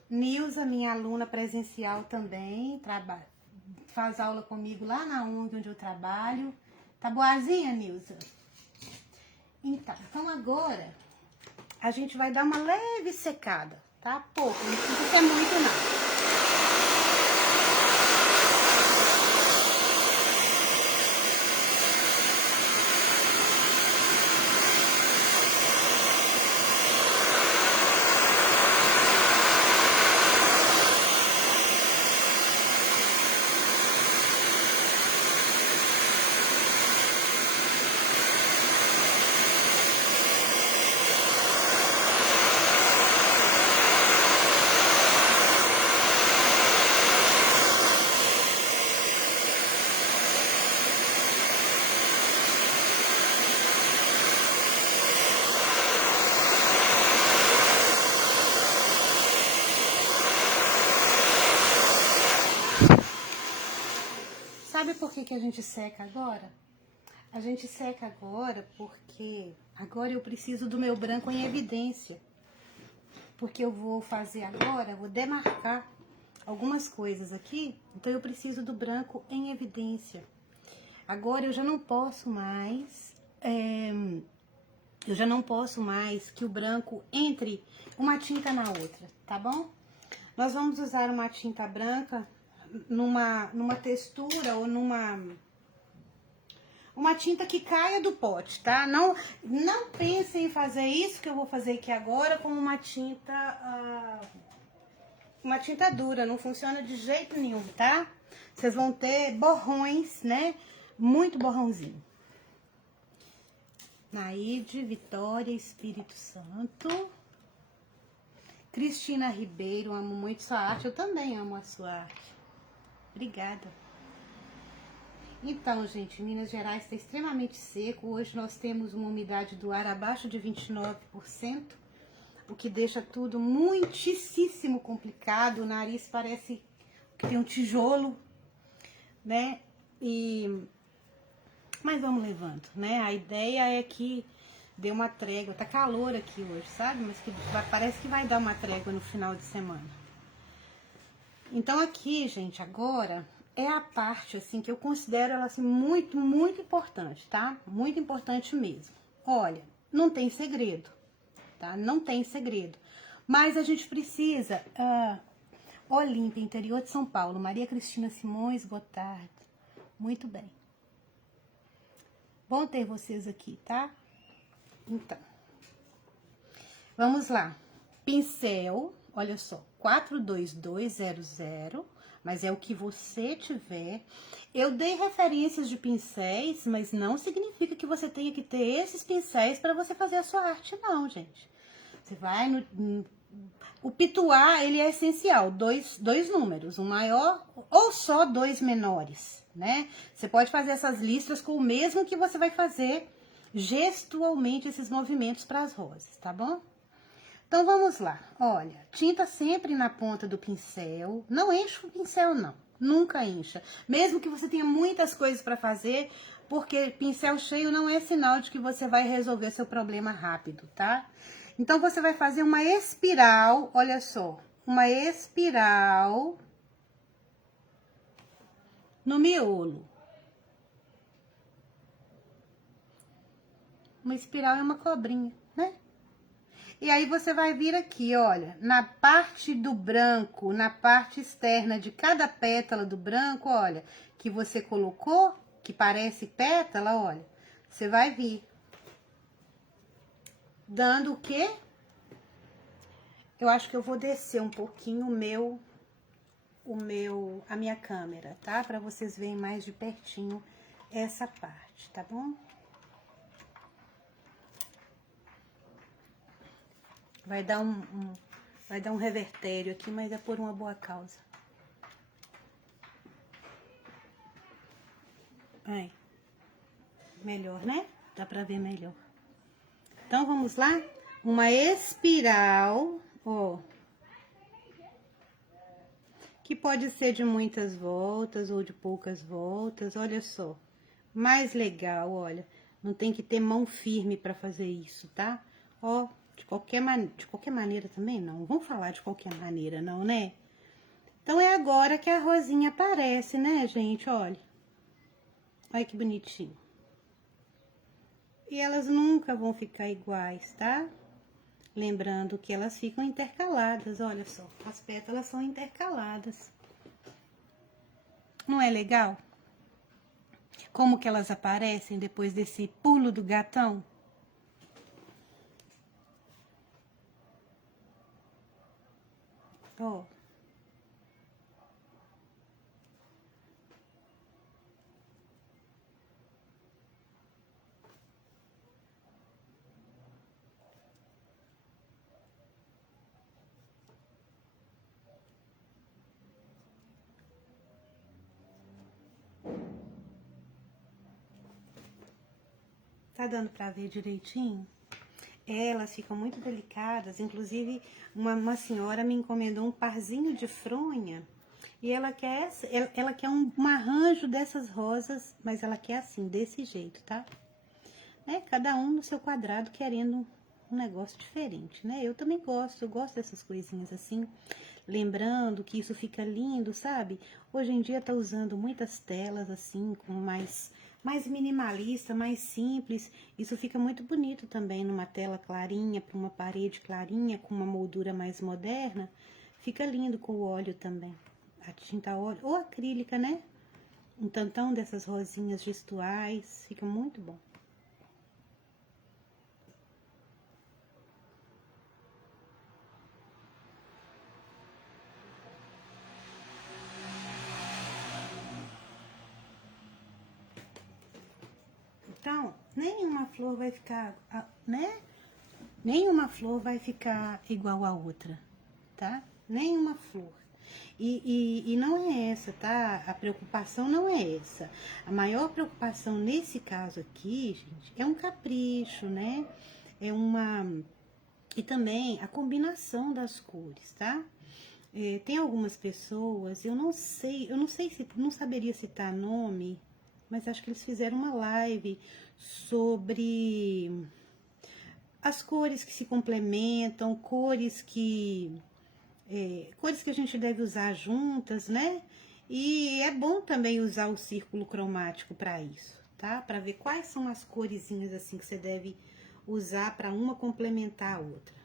Nilza, minha aluna presencial também, faz aula comigo lá na ONG onde eu trabalho. Tá boazinha, Nilza? Então agora a gente vai dar uma leve secada, tá? Pouco, não precisa ser muito não. Sabe por que a gente seca agora? A gente seca agora porque agora eu preciso do meu branco em evidência. Porque eu vou fazer agora, vou demarcar algumas coisas aqui, então eu preciso do branco em evidência. Agora eu já não posso mais, que o branco entre uma tinta na outra, tá bom? Nós vamos usar uma tinta branca numa textura ou uma tinta que caia do pote, tá? Não pensem em fazer isso que eu vou fazer aqui agora com uma tinta dura, não funciona de jeito nenhum, tá? Vocês vão ter borrões, né? Muito borrãozinho. Naide, Vitória, Espírito Santo. Cristina Ribeiro, amo muito sua arte, eu também amo a sua arte. Obrigada. Então, gente, Minas Gerais está extremamente seco. Hoje nós temos uma umidade do ar abaixo de 29%, o que deixa tudo muitíssimo complicado. O nariz parece que tem um tijolo, né? Mas vamos levando, né? A ideia é que dê uma trégua. Tá calor aqui hoje, sabe? Mas que parece que vai dar uma trégua no final de semana. Então aqui, gente, agora é a parte, assim, que eu considero ela, assim, muito, muito importante, tá? Muito importante mesmo. Olha, não tem segredo, tá? Não tem segredo. Mas a gente precisa... Olímpia, interior de São Paulo. Maria Cristina Simões, boa tarde. Muito bem. Bom ter vocês aqui, tá? Então, vamos lá. Pincel, olha só, 42200, mas é o que você tiver. Eu dei referências de pincéis, mas não significa que você tenha que ter esses pincéis para você fazer a sua arte, não, gente. Você vai o pituá, ele é essencial, dois números, um maior ou só dois menores, né? Você pode fazer essas listras com o mesmo que você vai fazer gestualmente esses movimentos para as rosas, tá bom? Então, vamos lá. Olha, tinta sempre na ponta do pincel. Não enche o pincel, não. Nunca encha. Mesmo que você tenha muitas coisas para fazer, porque pincel cheio não é sinal de que você vai resolver seu problema rápido, tá? Então, você vai fazer uma espiral, olha só. Uma espiral no miolo. Uma espiral é uma cobrinha, né? E aí, você vai vir aqui, olha, na parte do branco, na parte externa de cada pétala do branco, olha, que você colocou, que parece pétala, olha, você vai vir dando o quê? Eu acho que eu vou descer um pouquinho a minha câmera, tá? Pra vocês verem mais de pertinho essa parte, tá bom? Vai dar um revertério aqui, mas é por uma boa causa. Aí. Melhor, né? Dá pra ver melhor. Então, vamos lá? Uma espiral, ó. Que pode ser de muitas voltas ou de poucas voltas, olha só. Mais legal, olha. Não tem que ter mão firme pra fazer isso, tá? Ó. De qualquer maneira também não. Vamos falar de qualquer maneira, não, né? Então, é agora que a rosinha aparece, né, gente? Olha. Olha que bonitinho. E elas nunca vão ficar iguais, tá? Lembrando que elas ficam intercaladas, olha só. As pétalas são intercaladas. Não é legal? Como que elas aparecem depois desse pulo do gatão? Ó. Tá dando pra ver direitinho? Elas ficam muito delicadas, inclusive uma senhora me encomendou um parzinho de fronha E ela quer um arranjo dessas rosas, mas ela quer assim, desse jeito, tá? Cada um no seu quadrado querendo um negócio diferente, né? Eu também gosto, eu gosto dessas coisinhas assim, lembrando que isso fica lindo, sabe? Hoje em dia tá usando muitas telas assim, com mais minimalista, mais simples. Isso fica muito bonito também numa tela clarinha, para uma parede clarinha, com uma moldura mais moderna. Fica lindo com o óleo também. A tinta óleo ou acrílica, né? Um tantão dessas rosinhas gestuais, fica muito bom. Então, nenhuma flor vai ficar, né? Nenhuma flor vai ficar igual a outra, tá? Nenhuma flor. E não é essa, tá? A preocupação não é essa. A maior preocupação nesse caso aqui, gente, é um capricho, né? É uma... E também a combinação das cores, tá? Tem algumas pessoas, eu não sei se, não saberia citar nome, mas acho que eles fizeram uma live sobre as cores que se complementam, cores que a gente deve usar juntas, né? E é bom também usar o círculo cromático para isso, tá? Para ver quais são as coresinhas assim que você deve usar para uma complementar a outra.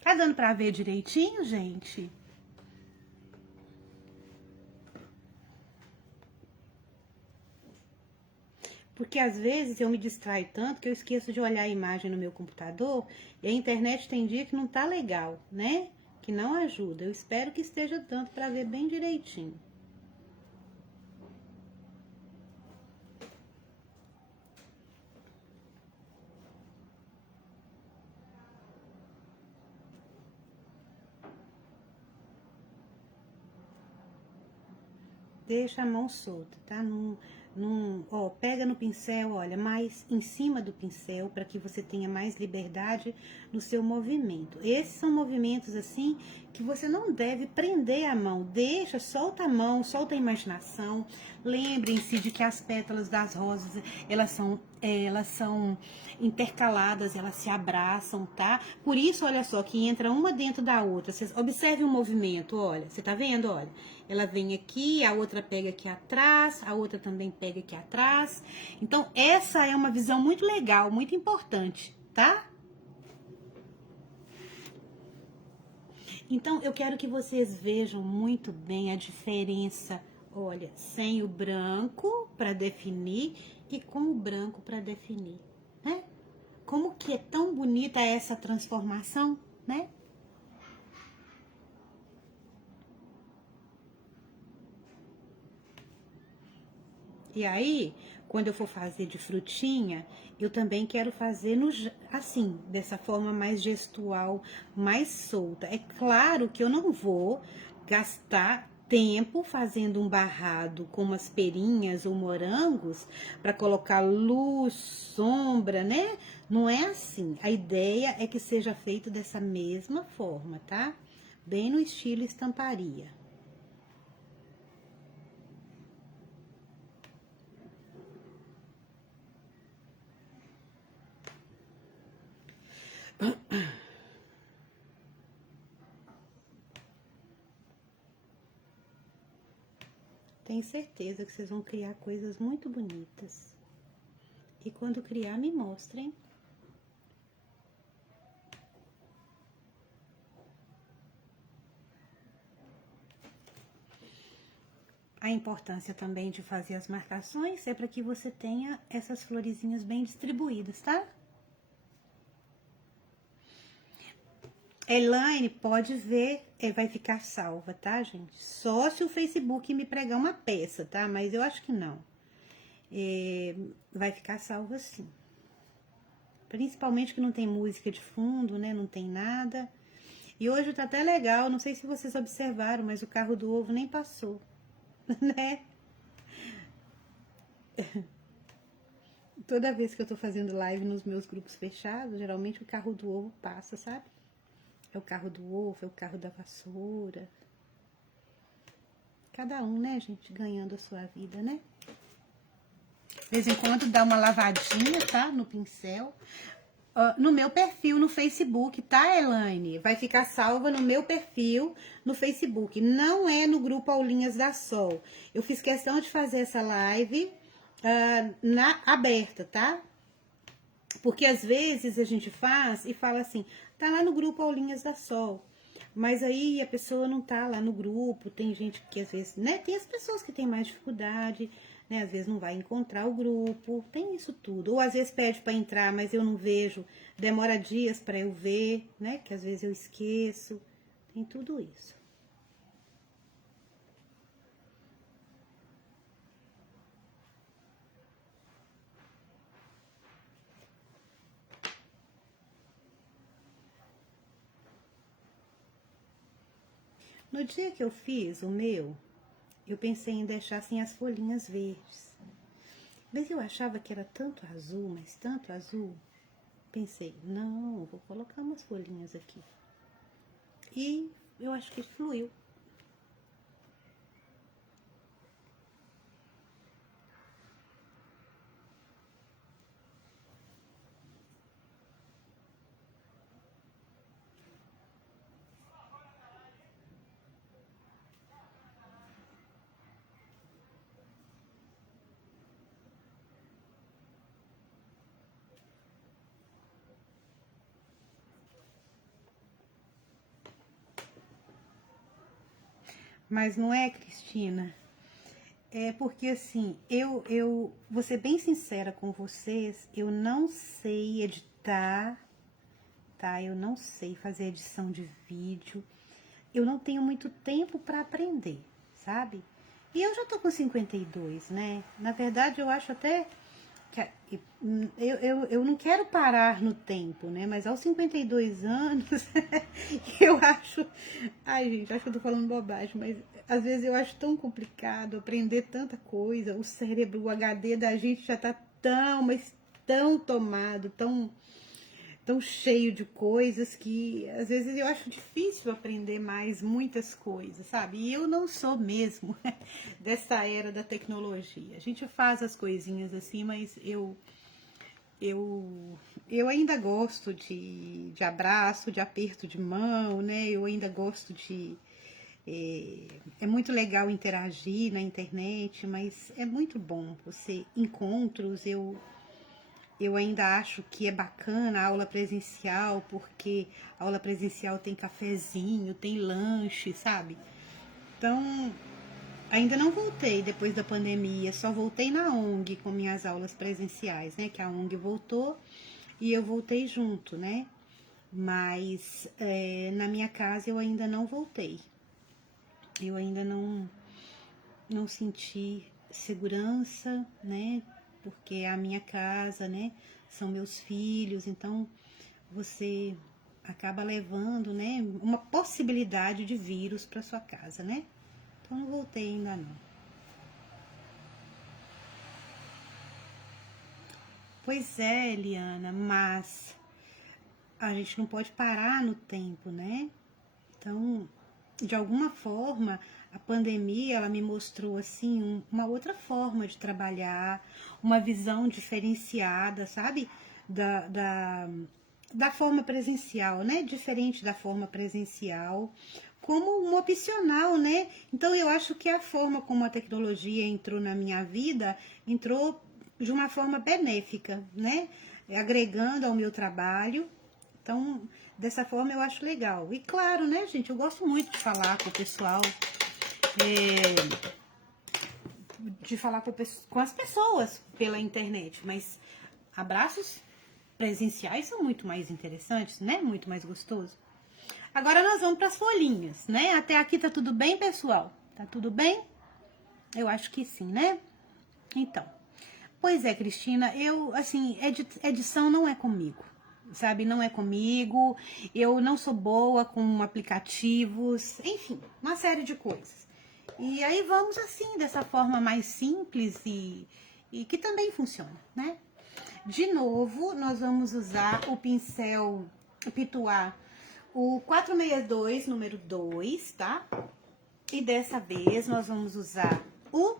Tá dando para ver direitinho, gente? Porque às vezes eu me distraio tanto que eu esqueço de olhar a imagem no meu computador e a internet tem dia que não tá legal, né? Que não ajuda. Eu espero que esteja dando para ver bem direitinho. Deixa a mão solta, tá? Ó, pega no pincel, olha, mais em cima do pincel, para que você tenha mais liberdade no seu movimento. Esses são movimentos, assim, que você não deve prender a mão. Deixa, solta a mão, solta a imaginação. Lembrem-se de que as pétalas das rosas, elas são intercaladas, elas se abraçam, tá? Por isso, olha só, que entra uma dentro da outra. Você observe o movimento, olha, você tá vendo, olha? Ela vem aqui, a outra pega aqui atrás, a outra também pega aqui atrás. Então, essa é uma visão muito legal, muito importante, tá? Então, eu quero que vocês vejam muito bem a diferença, olha, sem o branco para definir e com o branco para definir, né? Como que é tão bonita essa transformação, né? E aí, quando eu for fazer de frutinha, eu também quero fazer assim, dessa forma mais gestual, mais solta. É claro que eu não vou gastar tempo fazendo um barrado com umas perinhas ou morangos para colocar luz, sombra, né? Não é assim. A ideia é que seja feito dessa mesma forma, tá? Bem no estilo estamparia. Tenho certeza que vocês vão criar coisas muito bonitas. E quando criar, me mostrem. A importância também de fazer as marcações é para que você tenha essas florezinhas bem distribuídas, tá? Elaine, pode ver, vai ficar salva, tá, gente? Só se o Facebook me pregar uma peça, tá? Mas eu acho que não. Vai ficar salva sim. Principalmente que não tem música de fundo, né? Não tem nada. E hoje tá até legal, não sei se vocês observaram, mas o carro do ovo nem passou, né? Toda vez que eu tô fazendo live nos meus grupos fechados, geralmente o carro do ovo passa, sabe? É o carro do ovo, é o carro da vassoura. Cada um, né, gente, ganhando a sua vida, né? De vez em quando dá uma lavadinha, tá? No pincel. No meu perfil no Facebook, tá, Elaine? Vai ficar salva no meu perfil no Facebook. Não é no grupo Aulinhas da Sol. Eu fiz questão de fazer essa live na aberta, tá? Porque às vezes a gente faz e fala assim, tá lá no grupo Aulinhas da Sol. Mas aí a pessoa não tá lá no grupo, tem gente que às vezes, né? Tem as pessoas que têm mais dificuldade, né? Às vezes não vai encontrar o grupo, tem isso tudo. Ou às vezes pede para entrar, mas eu não vejo, demora dias para eu ver, né? Que às vezes eu esqueço, tem tudo isso. No dia que eu fiz o meu, eu pensei em deixar assim as folhinhas verdes. Mas eu achava que era tanto azul, mas tanto azul. Pensei, não, vou colocar umas folhinhas aqui. E eu acho que fluiu. Mas não é, Cristina? É porque assim, eu vou ser bem sincera com vocês, eu não sei editar, tá? Eu não sei fazer edição de vídeo. Eu não tenho muito tempo para aprender, sabe? E eu já tô com 52, né? Na verdade, eu acho até que eu não quero parar no tempo, né? Mas aos 52 anos, eu acho. Ai, gente, acho que eu tô falando bobagem, mas às vezes eu acho tão complicado aprender tanta coisa. O cérebro, o HD da gente já tá tão, mas tão tomado, tão cheio de coisas que às vezes eu acho difícil aprender mais muitas coisas, sabe? E eu não sou mesmo dessa era da tecnologia. A gente faz as coisinhas assim, mas eu ainda gosto de abraço, de aperto de mão, né? Eu ainda gosto de... É muito legal interagir na internet, mas é muito bom você encontros, eu ainda acho que é bacana a aula presencial, porque a aula presencial tem cafezinho, tem lanche, sabe? Então, ainda não voltei depois da pandemia, só voltei na ONG com minhas aulas presenciais, né? Que a ONG voltou e eu voltei junto, né? Mas na minha casa eu ainda não voltei. Eu ainda não senti segurança, né? Porque é a minha casa, né? São meus filhos, então você acaba levando, né? Uma possibilidade de vírus para sua casa, né? Então não voltei ainda não. Pois é, Eliana, mas a gente não pode parar no tempo, né? Então, de alguma forma, a pandemia, ela me mostrou, assim, uma outra forma de trabalhar, uma visão diferenciada, sabe? Da forma presencial, né? Diferente da forma presencial, como um opcional, né? Então, eu acho que a forma como a tecnologia entrou na minha vida, entrou de uma forma benéfica, né? Agregando ao meu trabalho. Então, dessa forma eu acho legal. E claro, né, gente, eu gosto muito de falar com o pessoal, de falar com as pessoas pela internet, mas abraços presenciais são muito mais interessantes, né? Muito mais gostoso. Agora nós vamos para as folhinhas, né? Até aqui tá tudo bem, pessoal? Tá tudo bem? Eu acho que sim, né? Então, pois é, Cristina, eu, assim, edição não é comigo, sabe? Não é comigo, eu não sou boa com aplicativos, enfim, uma série de coisas. E aí vamos assim, dessa forma mais simples e que também funciona, né? De novo, nós vamos usar o pincel Pituá, o 462, número 2, tá? E dessa vez nós vamos usar o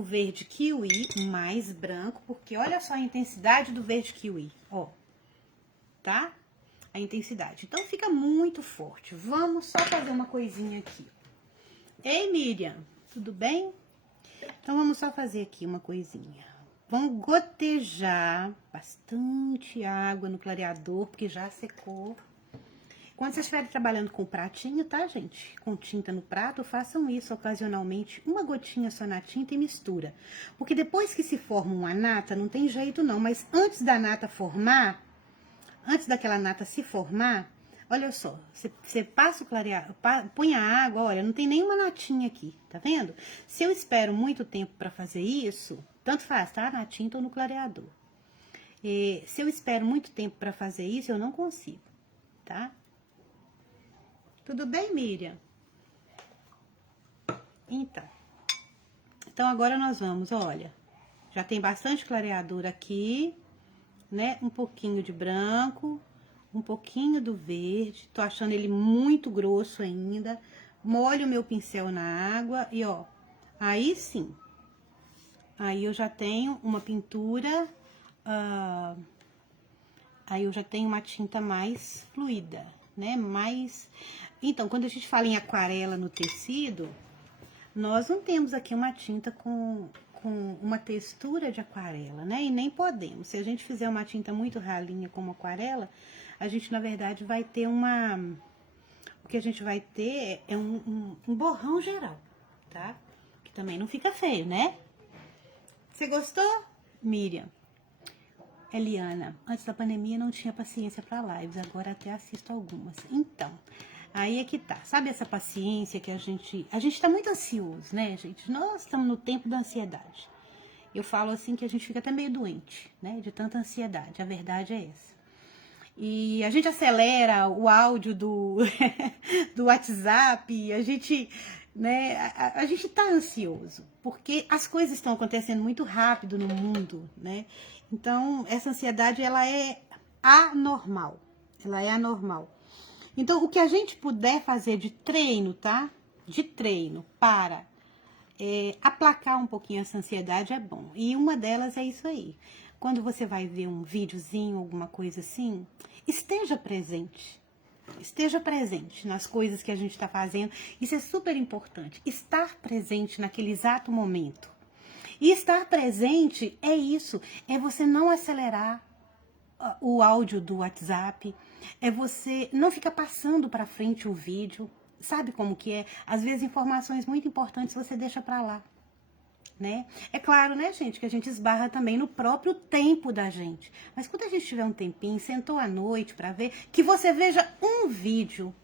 verde kiwi mais branco, porque olha só a intensidade do verde kiwi, ó, tá? A intensidade. Então, fica muito forte. Vamos só fazer uma coisinha aqui. Ei, Miriam, tudo bem? Então, vamos só fazer aqui uma coisinha. Vamos gotejar bastante água no clareador, porque já secou. Quando vocês estiverem trabalhando com pratinho, tá, gente? Com tinta no prato, façam isso ocasionalmente, uma gotinha só na tinta e mistura. Porque depois que se forma uma nata, não tem jeito não, mas antes da nata formar, antes daquela nata se formar, olha só, você passa o clareador, põe a água, olha, não tem nenhuma natinha aqui, tá vendo? Se eu espero muito tempo para fazer isso, tanto faz, tá? Na tinta ou no clareador. Se eu espero muito tempo para fazer isso, eu não consigo, tá? Tudo bem, Miriam? Então agora nós vamos, olha, já tem bastante clareador aqui, né? Um pouquinho de branco, um pouquinho do verde. Tô achando ele muito grosso ainda. Molho o meu pincel na água e, ó, aí sim. Aí eu já tenho uma pintura, aí eu já tenho uma tinta mais fluida, né? Então, quando a gente fala em aquarela no tecido, nós não temos aqui uma tinta com uma textura de aquarela, né? E nem podemos. Se a gente fizer uma tinta muito ralinha como aquarela, a gente, na verdade, vai ter o que a gente vai ter é um borrão geral, tá? Que também não fica feio, né? Você gostou, Miriam? Eliana, antes da pandemia não tinha paciência para lives, agora até assisto algumas. Então, aí é que tá. Sabe essa paciência que a gente tá muito ansioso, né, gente? Nós estamos no tempo da ansiedade. Eu falo assim que a gente fica até meio doente, né, de tanta ansiedade. A verdade é essa. E a gente acelera o áudio do do WhatsApp, a gente, né, a gente tá ansioso, porque as coisas estão acontecendo muito rápido no mundo, né? Então, essa ansiedade, ela é anormal, ela é anormal. Então, o que a gente puder fazer de treino, tá? De treino para aplacar um pouquinho essa ansiedade é bom. E uma delas é isso aí. Quando você vai ver um videozinho, alguma coisa assim, esteja presente. Esteja presente nas coisas que a gente está fazendo. Isso é super importante. Estar presente naquele exato momento. E estar presente é isso. É você não acelerar o áudio do WhatsApp. É você não ficar passando para frente o vídeo. Sabe como que é? Às vezes informações muito importantes você deixa para lá, né? É claro, né, gente, que a gente esbarra também no próprio tempo da gente. Mas quando a gente tiver um tempinho, sentou à noite para ver, que você veja um vídeo.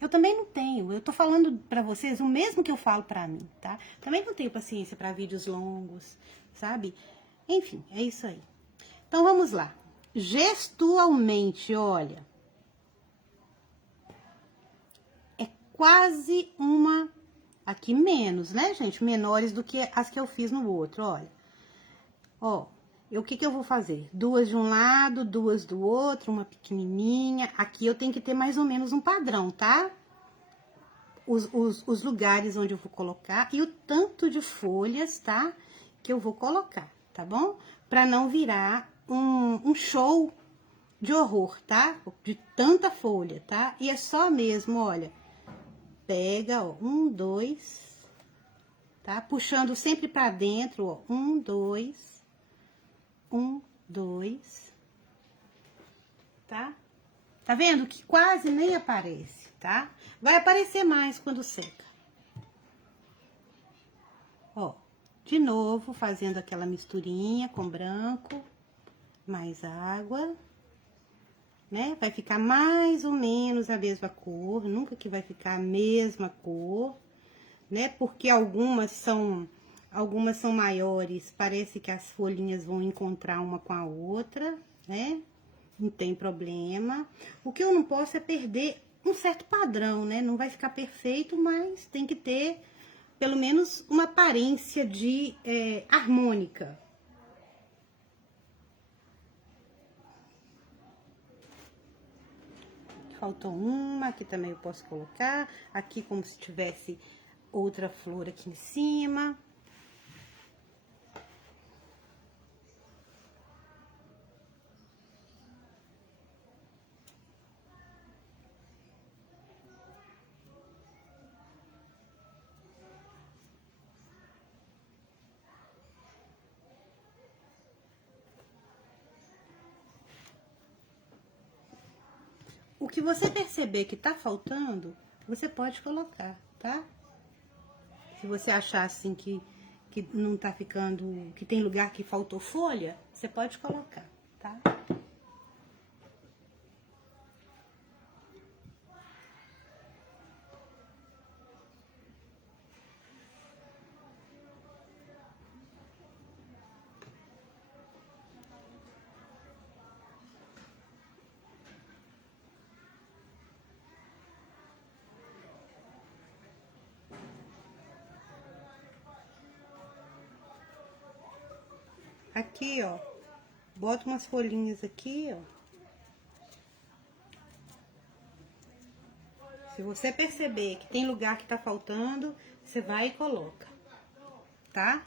Eu também não tenho, eu tô falando para vocês o mesmo que eu falo para mim, tá? Também não tenho paciência para vídeos longos, sabe? Enfim, é isso aí. Então vamos lá. Gestualmente, olha, quase uma, aqui menos, né, gente? Menores do que as que eu fiz no outro, olha. Ó, o que eu vou fazer? Duas de um lado, duas do outro, uma pequenininha. Aqui eu tenho que ter mais ou menos um padrão, tá? Os lugares onde eu vou colocar e o tanto de folhas, tá? Que eu vou colocar, tá bom? Pra não virar um show de horror, tá? De tanta folha, tá? E é só mesmo, olha... Pega, ó, 1, 2, tá? Puxando sempre pra dentro, ó, 1, 2, 1, 2, tá? Tá vendo que quase nem aparece, tá? Vai aparecer mais quando seca. Ó, de novo, fazendo aquela misturinha com branco, mais água, né? Vai ficar mais ou menos a mesma cor, nunca que vai ficar a mesma cor, né? Porque algumas são maiores, parece que as folhinhas vão encontrar uma com a outra, né? Não tem problema. O que eu não posso é perder um certo padrão, né? Não vai ficar perfeito, mas tem que ter pelo menos uma aparência de harmônica. faltou uma, aqui também eu posso colocar, aqui como se tivesse outra flor aqui em cima. O que você perceber que tá faltando, você pode colocar, tá? Se você achar assim que não tá ficando, que tem lugar que faltou folha, você pode colocar, tá? Aqui, ó, bota umas folhinhas aqui, ó. Se você perceber que tem lugar que tá faltando, você vai e coloca, tá?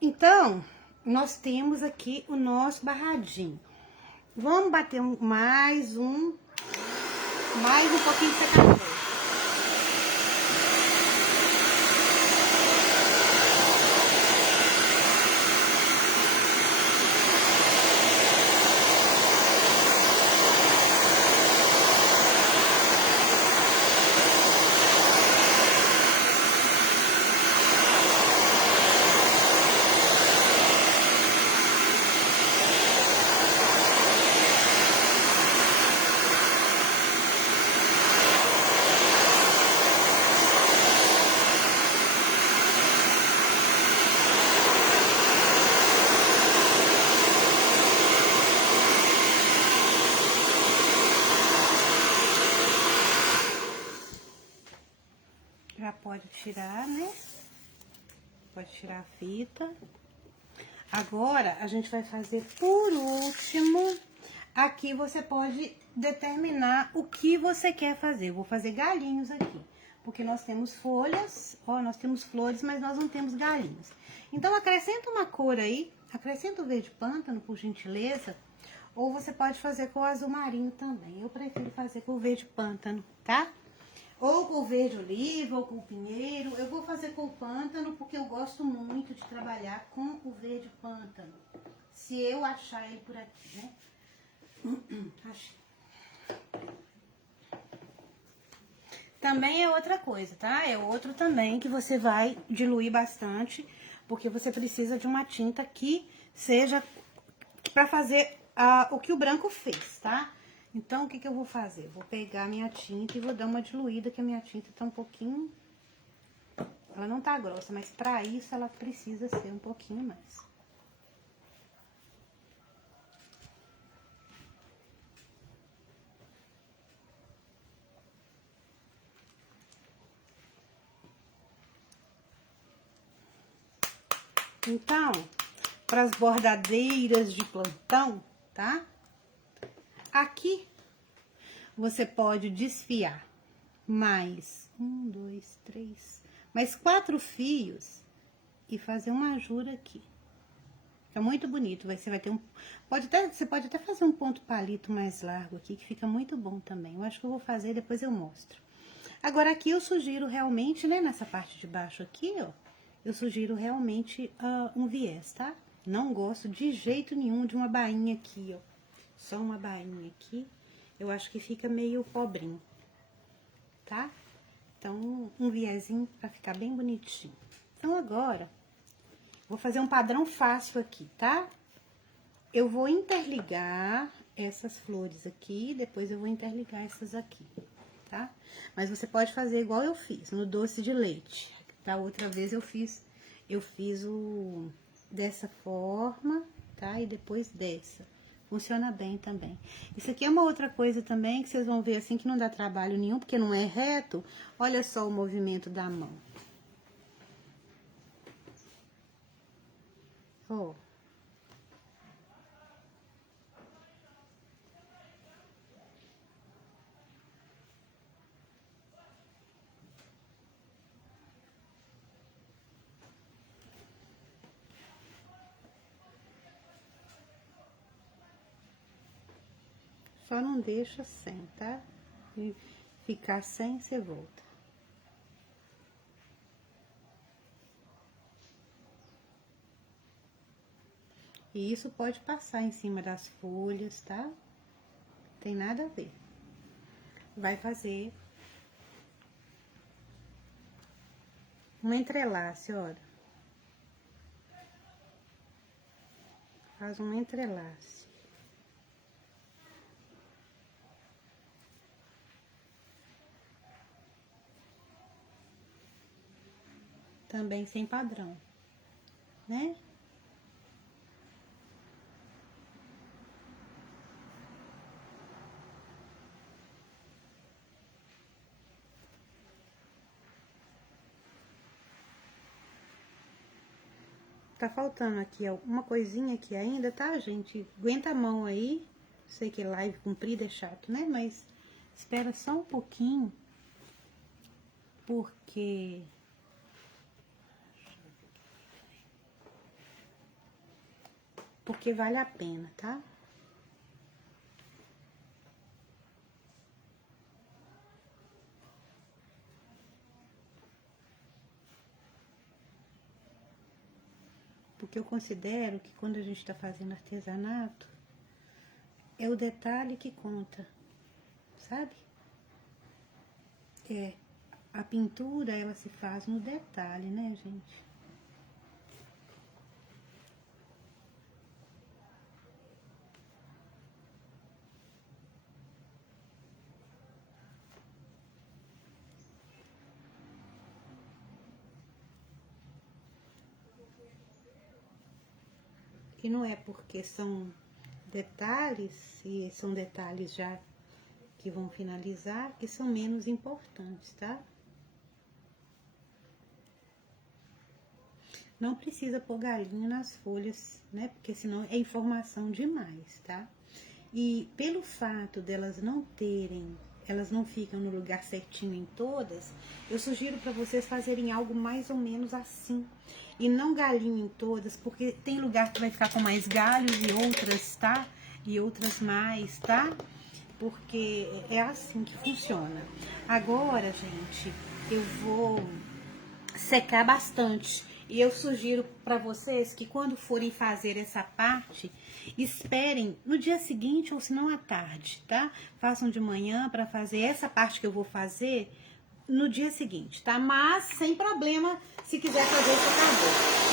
Então, nós temos aqui o nosso barradinho. Vamos bater mais um pouquinho de secador. Já pode tirar, né? Pode tirar a fita. Agora, a gente vai fazer por último. Aqui você pode determinar o que você quer fazer. Eu vou fazer galinhos aqui, porque nós temos folhas, ó, nós temos flores, mas nós não temos galinhos. Então, acrescenta uma cor aí, acrescenta o verde pântano, por gentileza. Ou você pode fazer com o azul marinho também. Eu prefiro fazer com o verde pântano, tá? Ou com o verde oliva, ou com o pinheiro. Eu vou fazer com o pântano, porque eu gosto muito de trabalhar com o verde pântano. Se eu achar ele por aqui, né? Achei. Também é outra coisa, tá? É outro também que você vai diluir bastante, porque você precisa de uma tinta que seja pra fazer o que o branco fez, tá? Então, o que que eu vou fazer? Vou pegar a minha tinta e vou dar uma diluída, que a minha tinta tá um pouquinho... Ela não tá grossa, mas pra isso ela precisa ser um pouquinho mais. Então, pras bordadeiras de plantão, tá? Aqui, você pode desfiar mais 1, 2, 3, mais 4 fios e fazer uma ajura aqui. Fica muito bonito, você vai ter um... você pode até fazer um ponto palito mais largo aqui, que fica muito bom também. Eu acho que eu vou fazer, depois eu mostro. Agora, aqui eu sugiro realmente, né, nessa parte de baixo aqui, ó, eu sugiro realmente um viés, tá? Não gosto de jeito nenhum de uma bainha aqui, ó. Só uma bainha aqui. Eu acho que fica meio pobrinho, tá? Então, um viezinho pra ficar bem bonitinho. Então, agora, vou fazer um padrão fácil aqui, tá? Eu vou interligar essas flores aqui, depois eu vou interligar essas aqui, tá? Mas você pode fazer igual eu fiz, no doce de leite. Da outra vez eu fiz o dessa forma, tá? E depois dessa. Funciona bem também. Isso aqui é uma outra coisa também, que vocês vão ver assim que não dá trabalho nenhum, porque não é reto. Olha só o movimento da mão. Ó. Só não deixa sem, tá? E ficar sem, você volta. E isso pode passar em cima das folhas, tá? Tem nada a ver. Vai fazer um entrelace, olha. Faz um entrelace. Também sem padrão, né? Tá faltando aqui uma coisinha aqui ainda, tá, gente? Aguenta a mão aí. Sei que live comprida é chato, né? Mas espera só um pouquinho. Porque vale a pena, tá? Porque eu considero que quando a gente tá fazendo artesanato, é o detalhe que conta, sabe? A pintura, ela se faz no detalhe, né, gente? E não é porque são detalhes, e são detalhes já que vão finalizar, que são menos importantes, tá? Não precisa pôr galinho nas folhas, né? Porque senão é informação demais, tá? E pelo fato delas não terem, elas não ficam no lugar certinho em todas, eu sugiro para vocês fazerem algo mais ou menos assim. E não galinho em todas, porque tem lugar que vai ficar com mais galhos e outras, tá? E outras mais, tá? Porque é assim que funciona. Agora, gente, eu vou secar bastante. E eu sugiro para vocês que quando forem fazer essa parte, esperem no dia seguinte ou se não à tarde, tá? Façam de manhã para fazer essa parte que eu vou fazer no dia seguinte, tá? Mas sem problema se quiser fazer esse acabou.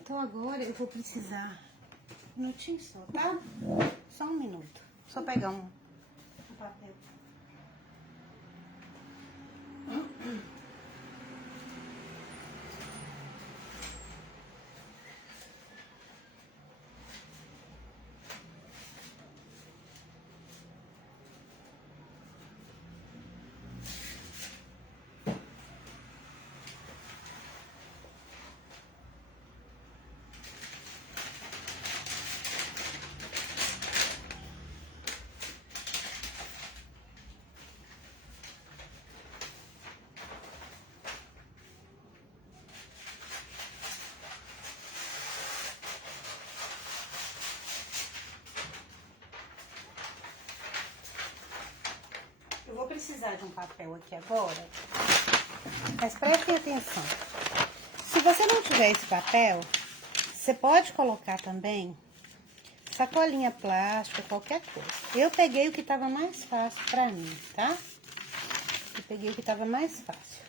Então agora eu vou precisar um minutinho só, tá? Só um minuto. Só pegar um papel. Eu vou precisar de um papel aqui agora, mas prestem atenção. Se você não tiver esse papel, você pode colocar também sacolinha plástica, qualquer coisa. Eu peguei o que tava mais fácil pra mim, tá? Eu peguei o que tava mais fácil.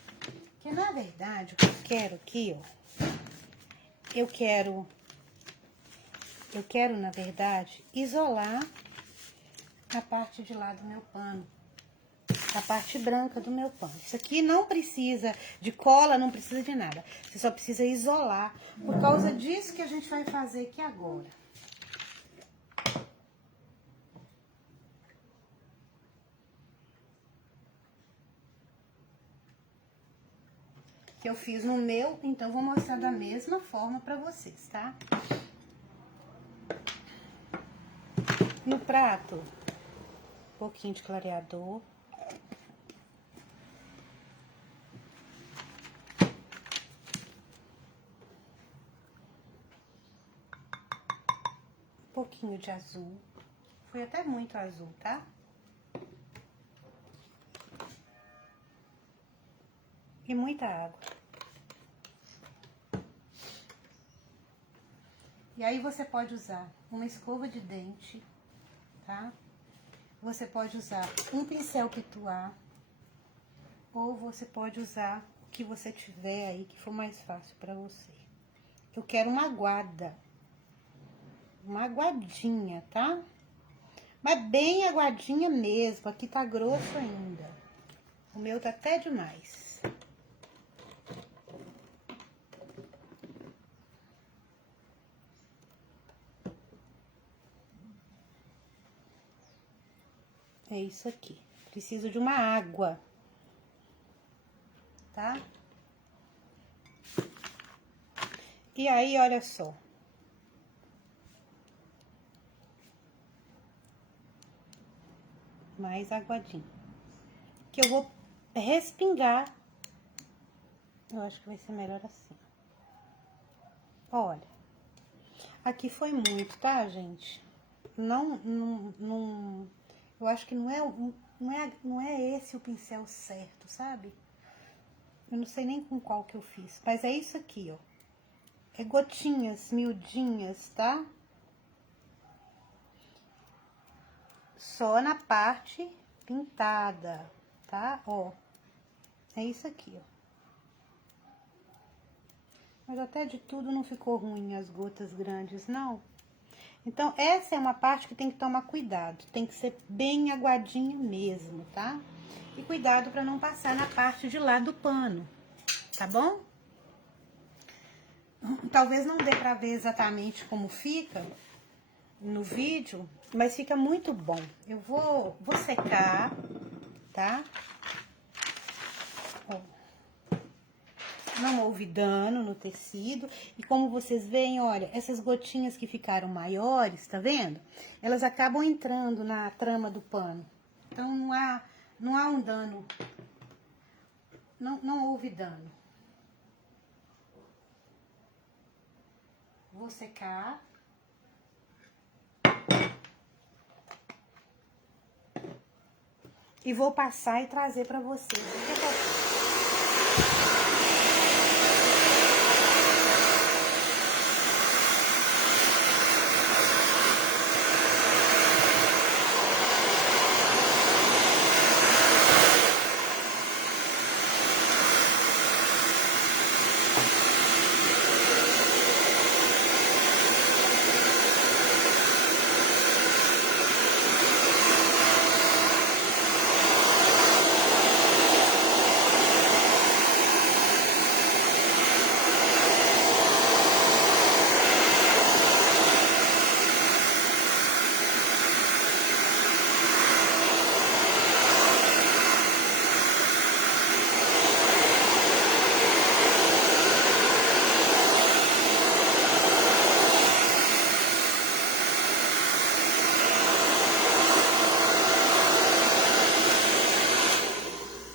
Porque, na verdade, o que eu quero aqui, ó... Eu quero, na verdade, isolar a parte de lá do meu pano. A parte branca do meu pano. Isso aqui não precisa de cola, não precisa de nada. Você só precisa isolar. Por causa disso que a gente vai fazer aqui agora. Que eu fiz no meu, então vou mostrar da mesma forma pra vocês, tá? No prato, um pouquinho de clareador. Um pouquinho de azul. Foi até muito azul, tá? E muita água. E aí você pode usar uma escova de dente, tá? Você pode usar um pincel pituá, ou você pode usar o que você tiver aí, que for mais fácil pra você. Eu quero uma aguada, uma aguadinha, tá? Mas bem aguadinha mesmo, aqui tá grosso ainda. O meu tá até demais. É isso aqui. Preciso de uma água, tá? E aí, olha só. Mais aguadinho. Que eu vou respingar. Eu acho que vai ser melhor assim. Olha. Aqui foi muito, tá, gente? Não, eu acho que não é esse o pincel certo, sabe? Eu não sei nem com qual que eu fiz, mas é isso aqui, ó. É gotinhas miudinhas, tá? Só na parte pintada, tá? Ó, é isso aqui, ó. Mas até de tudo não ficou ruim as gotas grandes, não. Então, essa é uma parte que tem que tomar cuidado. Tem que ser bem aguadinha mesmo, tá? E cuidado pra não passar na parte de lá do pano, tá bom? Talvez não dê pra ver exatamente como fica no vídeo, mas fica muito bom. Eu vou secar, tá? Ó. Não houve dano no tecido. E como vocês veem, olha, essas gotinhas que ficaram maiores, tá vendo? Elas acabam entrando na trama do pano. Então, não há um dano. Não houve dano. Vou secar. E vou passar e trazer pra vocês.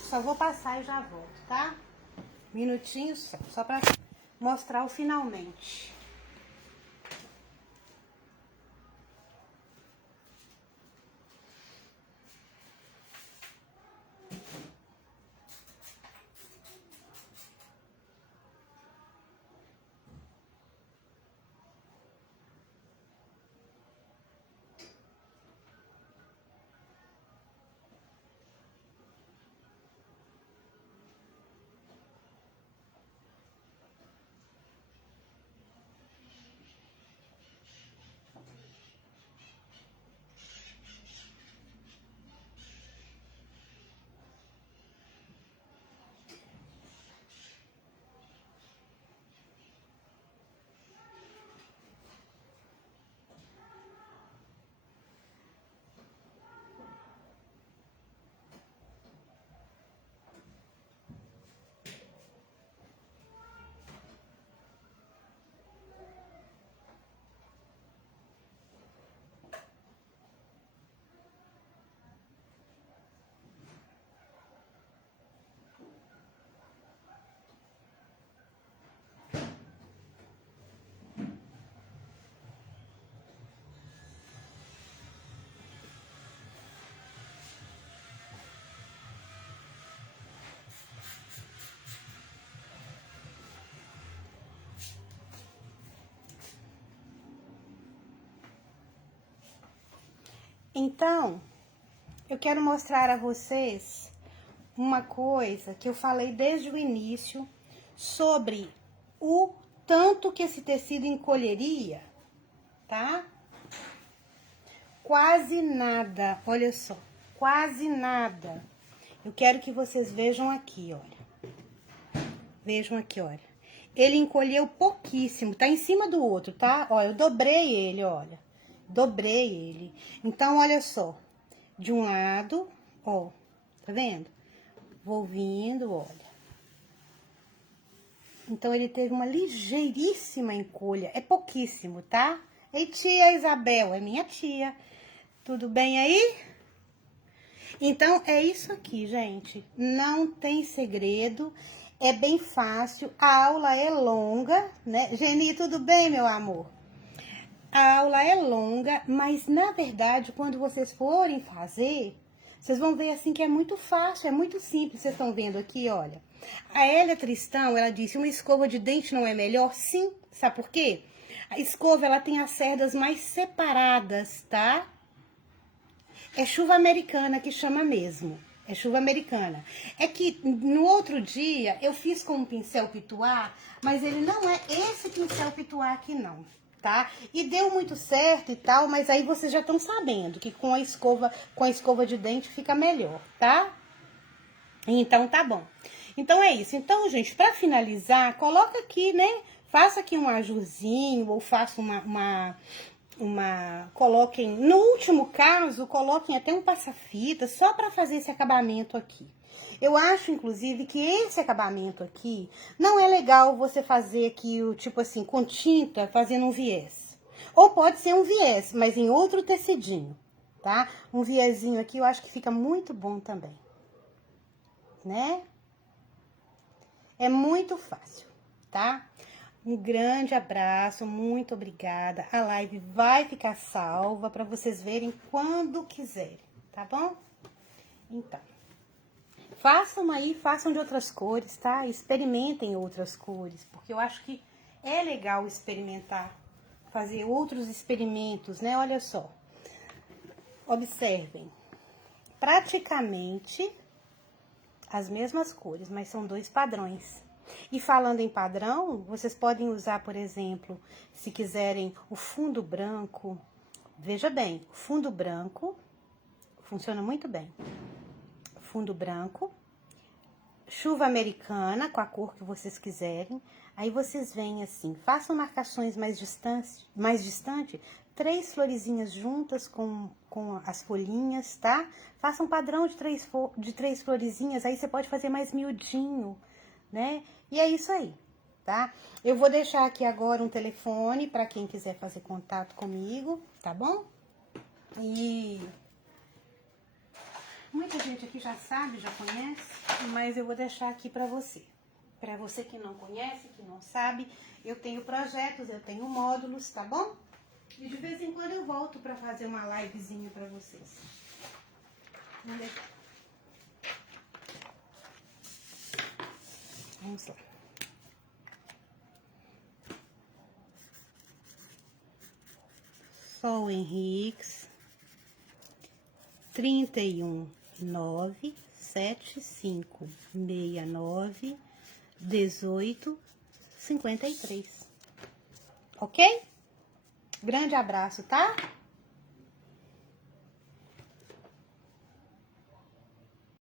Só vou passar e já volto, tá? Minutinho só pra mostrar o finalmente. Então, eu quero mostrar a vocês uma coisa que eu falei desde o início sobre o tanto que esse tecido encolheria, tá? Quase nada, olha só, quase nada. Eu quero que vocês vejam aqui, olha. Vejam aqui, olha. Ele encolheu pouquíssimo, tá em cima do outro, tá? Ó, eu dobrei ele, olha. Dobrei ele. Então, olha só. De um lado, ó, tá vendo? Vou vindo, olha. Então, ele teve uma ligeiríssima encolha. É pouquíssimo, tá? Ei, tia Isabel, é minha tia. Tudo bem aí? Então, é isso aqui, gente. Não tem segredo. É bem fácil. A aula é longa, né? Geni, tudo bem, meu amor? A aula é longa, mas, na verdade, quando vocês forem fazer, vocês vão ver, assim, que é muito fácil, é muito simples. Vocês estão vendo aqui, olha. A Hélia Tristão, ela disse, uma escova de dente não é melhor? Sim. Sabe por quê? A escova, ela tem as cerdas mais separadas, tá? É chuva americana que chama mesmo. É chuva americana. É que no outro dia eu fiz com um pincel pituá, mas ele não é esse pincel pituá aqui não, tá? E deu muito certo e tal, mas aí vocês já estão sabendo que com a escova de dente fica melhor, tá? Então tá bom. Então é isso. Então, gente, pra finalizar, coloca aqui, né? Faça aqui um ajurzinho ou faça coloquem, no último caso, coloquem até um passa-fita só para fazer esse acabamento aqui. Eu acho, inclusive, que esse acabamento aqui não é legal você fazer aqui, tipo assim, com tinta, fazendo um viés. Ou pode ser um viés, mas em outro tecidinho, tá? Um viezinho aqui eu acho que fica muito bom também, né? É muito fácil, tá? Um grande abraço, muito obrigada. A live vai ficar salva para vocês verem quando quiserem, tá bom? Então, façam aí, façam de outras cores, tá? Experimentem outras cores, porque eu acho que é legal experimentar, fazer outros experimentos, né? Olha só, observem, praticamente as mesmas cores, mas são dois padrões. E falando em padrão, vocês podem usar, por exemplo, se quiserem o fundo branco, veja bem, o fundo branco funciona muito bem. Fundo branco, chuva americana, com a cor que vocês quiserem. Aí vocês vêm assim, façam marcações mais distante, 3 florezinhas juntas com as folhinhas, tá? Faça um padrão de três florezinhas, aí você pode fazer mais miudinho, né? E é isso aí, tá? Eu vou deixar aqui agora um telefone para quem quiser fazer contato comigo, tá bom? E muita gente aqui já sabe, já conhece, mas eu vou deixar aqui para você. Para você que não conhece, que não sabe, eu tenho projetos, eu tenho módulos, tá bom? E de vez em quando eu volto para fazer uma livezinha para vocês. Vamos lá. Sol Henriques, 31-975-69-18-53. Ok? Grande abraço, tá?